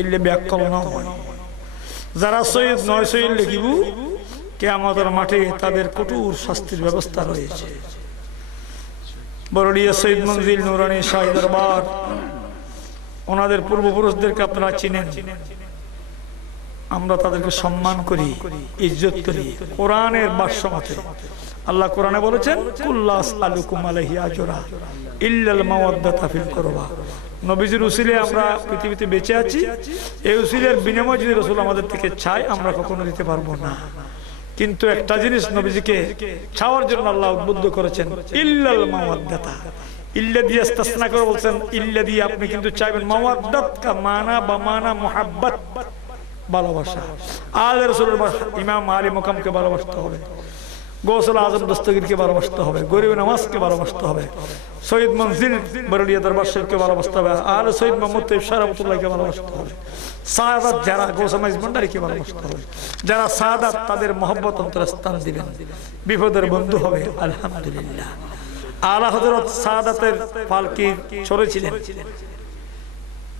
এলে ব্যাকল না হয়। যারা সৈয়দ নয় সৈয়দ লিখিব কিয়ামতের মাঠে তাদের কঠোর শাস্তির ব্যবস্থা রয়েছে। বরড়িয়া সৈয়দ মঞ্জিল নুরানি শাহী দরবার, ওনাদের পূর্বপুরুষদেরকে আপনারা চিনেন। আমরা তাদেরকে সম্মান করি, ইজ্জত করি। কোরআনের ভাষ্য মতে আল্লাহ কোরআনে বলেছেন কুল্লা আসআলুকুম আলাইহি আজরা ইল্লাল মাওয়াদ্দাতা ফিল কুরবা। নবীজির উসিলে আমরা পৃথিবীতে বেঁচে আছি, এই উসিলের বিনিময়ে যদি রাসূল আমাদের থেকে চায় আমরা কখনো দিতে পারবো না। কিন্তু একটা জিনিস নবীজিকে চাওয়ার জন্য আল্লাহ উদ্বুদ্ধ করেছেন, ইল্লাল মাওয়াদ্দাতা। ইল্লা দিয়ে ইস্তিসনা করে বলছেন ইল্লা দিয়ে আপনি কিন্তু চাইবেন। মাওয়াদ্দাত কা মানা বা মানা মুহাব্বত, ভালোবাসা। আলে রাসূলের ইমাম আলী মুকামকে ভালোবাসতে হবে, গৌসুল আজম দস্তগীরকে ভালোবাসতে হবে, গরিব নওয়াজকে ভালোবাসতে হবে, সৈয়দ মঞ্জিল বরড়িয়া দরবার শরীফকে ভালোবাসতে হবে, আলে সৈয়দ মোহাম্মদ তৈয়ব শাহ রহমাতুল্লাহকে ভালোবাসতে হবে। সাদাত যারা গৌসাম ভান্ডারীকে ভালোবাসতে হবে। যারা সাদাত তাদের মহব্বত অন্তরে স্থান দিবেন, বিপদের বন্ধু হবে। আলহামদুলিল্লাহ। আলা হযরত সাদাতের পালকি চড়েছিলেন,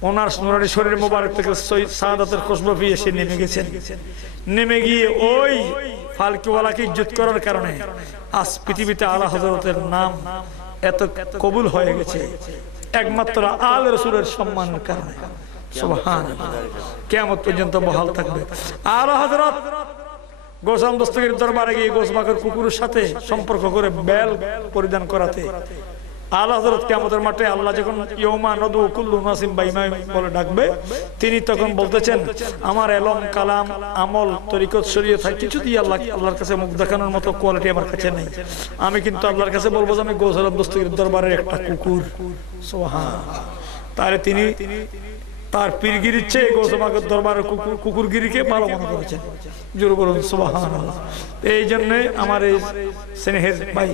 ওনার নুরানি শরীর মোবারক থেকে সাদাতের খুশবু পেয়ে এসে নেমে গেছেন। নেমে গিয়ে ওই ফালকিওয়ালাকে ইজ্জত করার কারণে আজ পৃথিবীতে আলা হযরতের নাম এত কবুল হয়ে গেছে, একমাত্র আলে রাসূলের সম্মানের কারণে। সুবহানাল্লাহ। কিয়ামত পর্যন্ত বহাল থাকবে। আলা হযরত গোসাম দস্তগীর দরবারে গিয়ে গোসবাকের কুকুরের সাথে সম্পর্ক করে বেল পরিধান করাতে আলা হযরত কিয়ামতের মাঠে আল্লাহ যখন ইয়ৌমা নদু কুল্লু নাসিম বাইমা বলে ডাকবে, তিনি তখন বলতেছেন আমার এলম কালাম আমল তরিকত শরীয়ত কিছু দিয়ে আল্লাহর কাছে মুখ দেখানোর মতো কোয়ালিটি আমার কাছে নেই। আমি কিন্তু আল্লাহর কাছে বলবো যে আমি গোসাম দস্তগীর দরবারের একটা কুকুর। সুবহানাল্লাহ। তাহলে তিনি তার পীরগিরির চেয়ে গৌসবাকের দরবারের কুকুরগিরিকে ভালো মনে করেছেন। জোরে বলুন সুবহানাল্লাহ। এই জন্যে আমার এই স্নেহের ভাই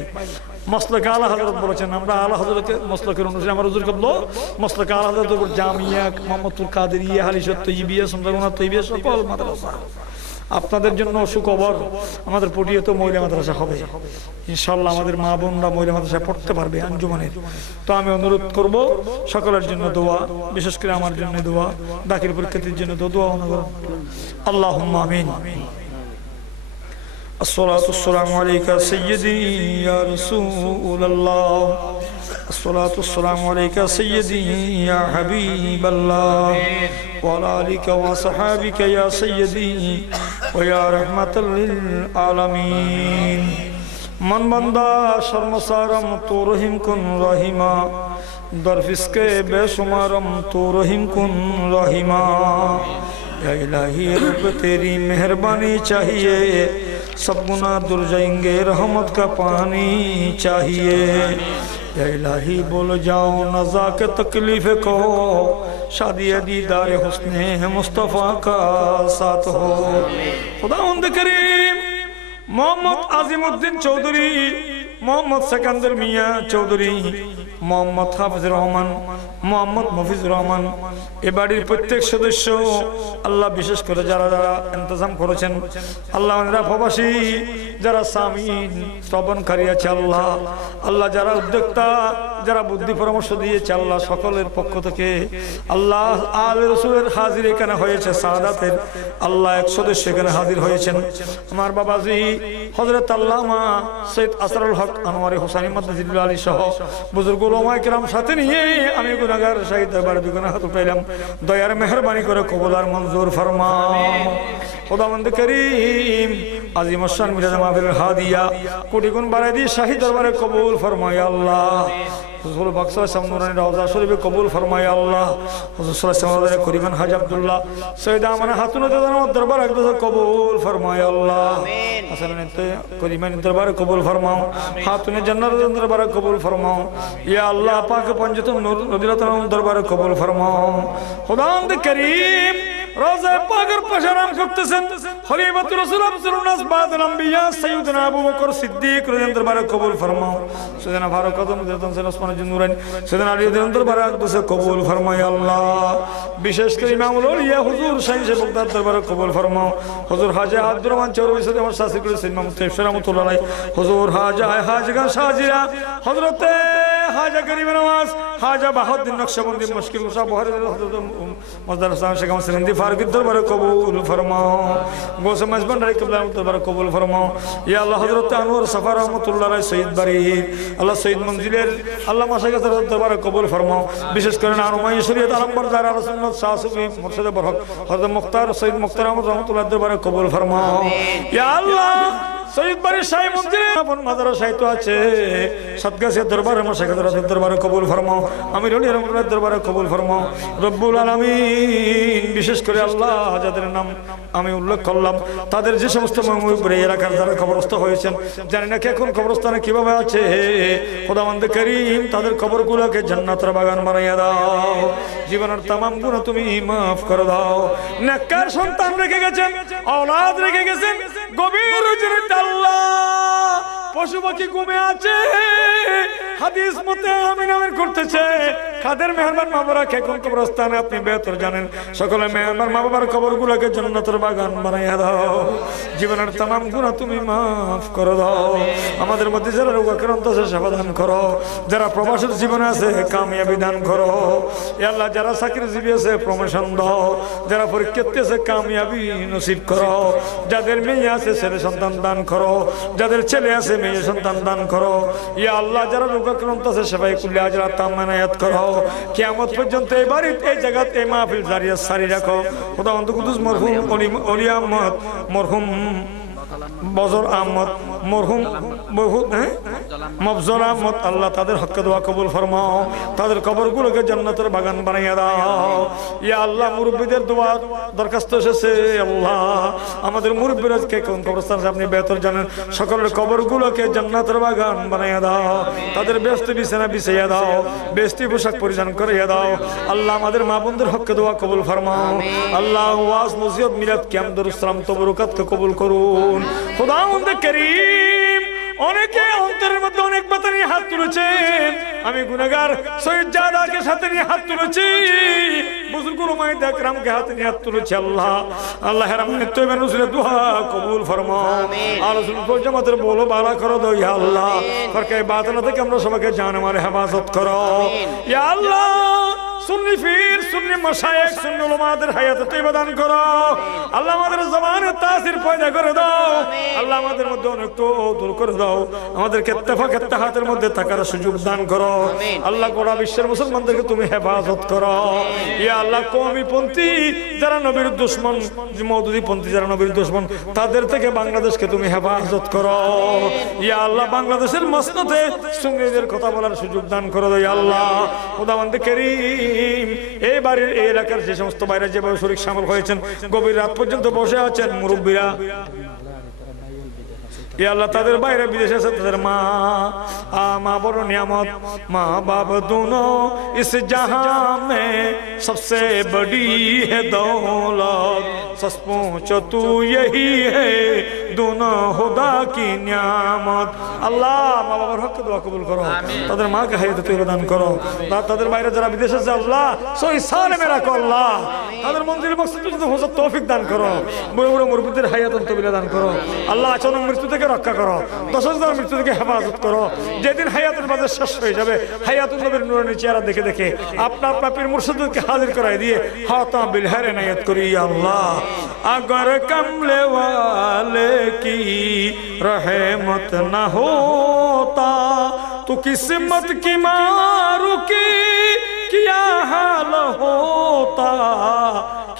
মসলকে আলা হযরত বলেছেন, আমরা আলা হযরতকে মসলকের অনুসারে আমার হুজুর কবল মসলকে আলা হযরত জামিয়া মোহাম্মদপুর কাদেরিয়া হালিশাত তৈয়বিয়া সুন্দরবনা তৈয়বিয়া সকল মাদ্রাসা আপনাদের জন্য সুখবর। আমাদের পটিয়াতে মহিলা মাদ্রাসা হবে ইনশাআল্লাহ। আমাদের মা বোনরা মহিলা মাদ্রাসায় পড়তে পারবে আঞ্জুমানের। তো আমি অনুরোধ করব সকলের জন্য দোয়া, বিশেষ করে আমার জন্য দোয়া, দাখিল পরীক্ষার্থীর জন্য দোয়া অনুরোধ। আল্লাহুম্মা আমিন। الصلاة والسلام عليك سيدي يا رسول الله، الصلاة والسلام عليك سيدي يا حبيب الله، وعلى آلك وصحابك يا سيدي ويا رحمة للعالمين। من بندہ شرمسارم تو رحم کن رحیما، در فسق بے شمارم تو رحم کن رحیما۔ یا الہی رب تیری مہربانی چاہیے، सब गुनाह दूर जाएंगे रहमत का पानी चाहिए। या इलाही बोल जाओ नज़ा के तकलीफ को, शादी दीदार हुस्ने मुस्तफ़ा का साथ हो। खुदावंद करीम मोहम्मद आजिमुद्दीन चौधरी, मोहम्मद सिकंदर मियाँ चौधरी, मोहम्मद हाफिज रहमान, मोहम्मद মফিজ রহমান, এ বাড়ির প্রত্যেক সদস্য আল্লাহ বিশেষ করে যারা যারা ইন্তজাম করেছেন আল্লাহ, যারা প্রবাসী, যারা সামিন শ্রবণকারী আছে আল্লাহ, আল্লাহ যারা উদ্যোক্তা যারা বুদ্ধি পরামর্শ দিয়েছে আল্লাহ সকলের পক্ষ থেকে আল্লাহ আল রসুলের হাজির এখানে হয়েছে সাদাতের আল্লাহ এক সদস্য এখানে হাজির হয়েছেন আমার বাবাজি হযরত আল্লামা সৈয়দ আসরারুল হক আনোয়ারি হোসেনী মাদ্দাজিল্লাহ আলী সহ বুজুর্গ উলামায়ে কেরাম সাথে নিয়ে আমি গুনাহগার শাহীদ দরবারে দুগুনা হাত উঠাইলাম দয়ার মেহেরবানি করে কবুল আর মঞ্জুর ফরমাও খোদাবন্দ করিম আজিম শান মিলাদ মাহফিল হাদিয়া কোটি গুণ বাড়াই দিয়ে শাহী দরবারে কবুল ফরমায় আল্লাহ হুজুর বাক্সা সামনুরানি রওজা শরীফে কবুল ফরমায় আল্লাহ হুজুর সাল্লাল্লাহু আলাইহি করিমান হাজী আব্দুল্লাহ সৈয়দ আমানা হাতুন দাদার দরবার একদম কবুল ফরমায় আল্লাহ আমিন আসলে করিমান দরবারে কবুল ফরমাও হাতুনে জান্নাতের দরবারে কবুল ফরমাও ইয়া আল্লাহ পাক পঞ্জতম নূর নদিরাতুল দরবারে কবুল ফরমাও খোদাবন্দ করিম রোজা পাকের প্রসারণ করতেছেন খলিফাতুর রাসূল আব্দুল নাস বাদুল আম্বিয়া সাইয়্যিদনা আবু বকর সিদ্দিক রাদিয়াল্লাহু দরবারে কবুল ফরমাও সাইয়্যিদনা ফারুক আযম রাদিয়াল্লাহু ওসমান জুনুরাইন সাইয়্যিদনা আলী রাদিয়াল্লাহু দরবারে আকদসে কবুল ফরমায় আল্লাহ বিশেষ করে ইমামুল আউলিয়া হুজুর শাহী বগদাদ দরবারে কবুল ফরমাও হুজুর হাজী আব্দুর রহমান চৌধুরী সাহেব আমার শাসিক করেছেন ইমাম তাফসীর রাহমাতুল্লাহ আলাইহি হুজুর হাজীগান শাহজিরা হযরতে হাজা গরিব নওয়াজ হাজা বাহাউদ্দিন নকশবন্দি মুশকিল কুশা বহরে হযরত মজদার হাসান শেখ মুহম্মদ সিন্দি ফারুক দরবারে কবুল ফরমাও গোসে মজবান রাই কিবলা দরবারে কবুল ফরমাও ইয়া আল্লাহ হযরত আনোয়ার সফা রাহমাতুল্লাহ আলাইহি সৈয়দ বারী আল্লাহ সৈয়দ মঞ্জিলের আল্লাহ মাশাইখ দরবারে কবুল ফরমাও বিশেষ করে আরমাই শরীয়ত আলমবরদার আল সুন্নাত শাহ সুফি মুর্শিদ বরহক হযরত মুখতার সৈয়দ মুখতার আহমদ রাহমাতুল্লাহ দরবারে কবুল ফরমাও ইয়া আল্লাহ সৈয়দ বারী শাহী মঞ্জিলে আপন মাজার সাহিত্য আছে সদগাসিয়া দরবারে মাশাইখ দরবারে কবুল ফরমাও আমির ওলি রহমাতুল্লাহ দরবারে কবুল ফরমাও রব্বুল আলামিন বিশেষ করে আল্লাহ যাদের নাম আমি উল্লেখ করলাম তাদের যে সমস্ত মুমিন এলাকার যারা কবরস্থ হয়েছেন জানি না কে কোন কবরস্থানে কিভাবে আছে খোদাবন্দ করিম তাদের কবরগুলোকে জান্নাতের বাগান বানাইয়া দাও জীবনের तमाम গুনাহ তুমি maaf করে দাও নেককার সন্তান রেখে গেছেন औलाद রেখে গেছেন গভীর রজনীতে আল্লাহ পশু পাখি ঘুমে আছে হাদিস মতে আমিন আমিন করতেছে কাদের মেহরবান মা বাবা কে কোন কবরস্থানে আপনি বেহতর জানেন সকলে মেহরবান মা বাবার কবরগুলোকে জান্নাতের বাগান বানাইয়া দাও জীবনের तमाम গুনাহ তুমি maaf করে দাও আমাদের মধ্যে যারা রোগাক্রান্ত আছে সেবা দান করো যারা প্রবাসের জীবনে আছে কামিয়াবি দান করো ইয়া আল্লাহ যারা চাকরিজীবী আছে প্রমোশন দাও যারা পরীক্ষার্থী আছে কামিয়াবি নসিব করো যাদের মেয়ে আছে ছেলে সন্তান দান করো যাদের ছেলে আছে মেয়ে সন্তান দান করো ইয়া আল্লাহ যারা রোগাক্রান্ত আছে সেবাই কুল্লি আজরা তামানায়াত করো কিয়ামত পর্যন্ত এই বাড়িতে এই জায়গাতে এই মাহফিল জারিয়া সারি রাখো খোদাবন্দ কুদুস মরহুম ওলি আহমদ মরহুম বজর আহমদ মরহুম বহুত মফজল আহমদ আল্লাহ তাদের হককে দোয়া কবুল ফরমাও তাদের কবরগুলোকে জান্নাতের বাগান বানাইয়া দাও ইয়া আল্লাহ মুরব্বিদের দোয়া দরখাস্ত এসেছে আল্লাহ আমাদের মুরব্বিরাজকে কোন কবরস্থান আপনি বেহতর জানেন সকলের কবরগুলোকে জান্নাতের বাগান বানাইয়া দাও তাদের বেহেশতি বিছানা বিছাইয়া দাও বেহেশতি পোশাক পরিধান করাইয়া দাও আল্লাহ আমাদের মা বোনদের হককে দোয়া কবুল ফরমাও আল্লাহ ওয়াজ নসিহত মিলাদ কিয়াম দরুদ সালাম তবরুকাতকে কবুল করুন খোদাবন্দ করিম অনেকে অন্তরের মধ্যে অনেক বাতা নিয়ে হাত তুলেছেন আমি গুনাহগার সৈয়দ জাদাকে সাথে নিয়ে হাত তুলেছি বুজুর্গ উলামায়ে একরামকে হাতে নিয়ে হাত তুলেছি আল্লাহ আল্লাহ রহমতে তৈবা নজরে দোয়া কবুল ফরমাও আর রাসূল জামাতের বলো বালা করো দাও ইয়া আল্লাহ ফরকে বাতিল থেকে আমরা সবাইকে জান মারে হেফাজত করো ইয়া আল্লাহ সুন্নি ফির সুন্নি মাশায়েখ সুন্নি উলামাদের হায়াতে তৈবা দান করো আল্লাহ আমাদের জবানে তাসির পয়দা করে দাও আল্লাহ আমাদের মধ্যে অনেক তো দূর করে দাও আমাদেরকে ইত্তেফাক ইত্তেহাদের মধ্যে থাকার সুযোগ দান করো আল্লাহ গোটা বিশ্বের মুসলমানদেরকে তুমি হেফাজত করো ইয়া আল্লাহ কওমিপন্থী যারা নবীর দুশমন মওদুদি পন্থী যারা নবীর দুশমন তাদের থেকে বাংলাদেশকে তুমি হেফাজত করো ইয়া আল্লাহ বাংলাদেশের মসনদে সুন্নিদের কথা বলার সুযোগ দান করো ইয়া আল্লাহ খোদাবন্দ করিম এই বাড়ির এই এলাকার যে সমস্ত বাইরে যেভাবে শরীক শামিল হয়েছেন গভীর রাত পর্যন্ত বসে আছেন মুরব্বীরা या अल्लाह ताদের বাইরে বিদেশে আছে তাদের মা বড় নিয়ামত মা बाप दोनों इस जहां में सबसे बड़ी है दौलत सच पूछो तू यही है दोनों खुदा की नियामत আল্লাহ মা বাবার হক দোয়া কবুল করো তাদের মাকে হায়াত তৈরি দান করো তাদের বাইরে যারা বিদেশে আছে আল্লাহ সহি সালে মেরা কো আল্লাহ তাদের মঞ্জিল মকসদ যদি হোসার তৌফিক দান করো বড় বড় মুরব্বিদের হায়াতুন তবিলা দান করো আল্লাহ আচানক মৃত্যু থেকে রক্ষা করো দশজনের মৃত্যু থেকে হেফাজত করো যেদিন হায়াতের বাজার শেষ হয়ে যাবে হায়াতুন নবীর নূরানি চেহারা দেখে দেখে আপনার পীর মুর্শিদকে হাজির করাই দিয়ে হাতা বিলহার এনায়েত করি আল্লাহ अगर कमले वाले की रहमत न होता तो किस्मत की मारू की क्या हाल होता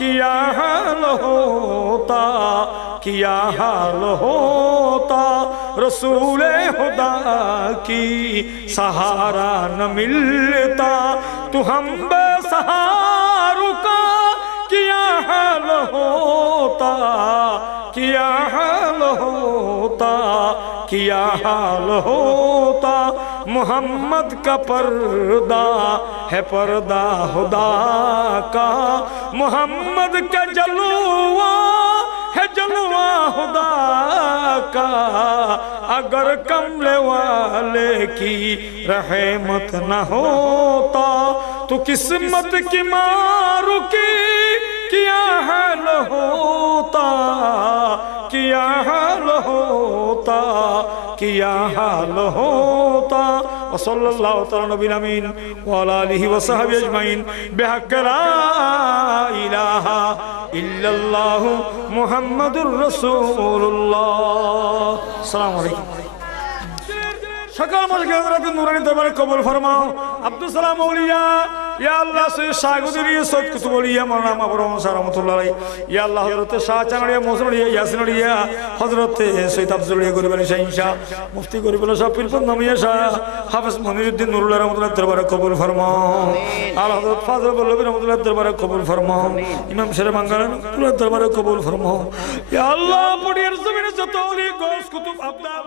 क्या हाल होता क्या हाल होता रसूले खुदा की सहारा न मिलता तो हम बेसहारों का क्या हाल होता क्या हाल होता क्या हाल होता मोहम्मद का पर्दा है पर्दा खुदा का मोहम्मद का जलवा है जलवा खुदा का अगर कमले वाले की रहमत न होता तो किस्मत की मारू की क्या हाल होता क्या हाल होता क्या हाल होता वसल्लल्लाहु तआला नबीना अमीन व अला आलिहि व सहबी अजमाइन बिहक़्क़ि ला इलाहा इल्लल्लाह मुहम्मदुर रसूलुल्लाह। अस्सलामु अलैकुम। সকল মুশকিল হযরতের নূরানী দরবারে কবুল ফরমাও। আব্দুল সালাম আউলিয়া ইয়া আল্লাহ সৈয়দ শাহগুদরি সৈয়দ কুতুব আউলিয়া মাওলানা মাবরুম রাহমাতুল্লাহ আলাইহি ইয়া আল্লাহ হযরত শাহ চানড়িয়া মোসনড়িয়া ইয়াসিনড়িয়া হযরত সৈয়দ আফজলিয়া গরিব আলী শাহ ইনশা মুফতি গরিব আলী শাহ পীরপন্থ নামিয়া শাহ হাফেজ মনিরউদ্দিন নুরুল্লাহ রাহমাতুল্লাহ দরবারে কবুল ফরমাও। আল হযরত ফাজল বল্লভী রাহমাতুল্লাহ দরবারে কবুল ফরমাও। ইমাম শেরে বাঙ্গালা রাহমাতুল্লাহ দরবারে কবুল ফরমাও। ইয়া আল্লাহ পড়িয়ার জমিনে যত ওলি গৌস কুতুব আবদাল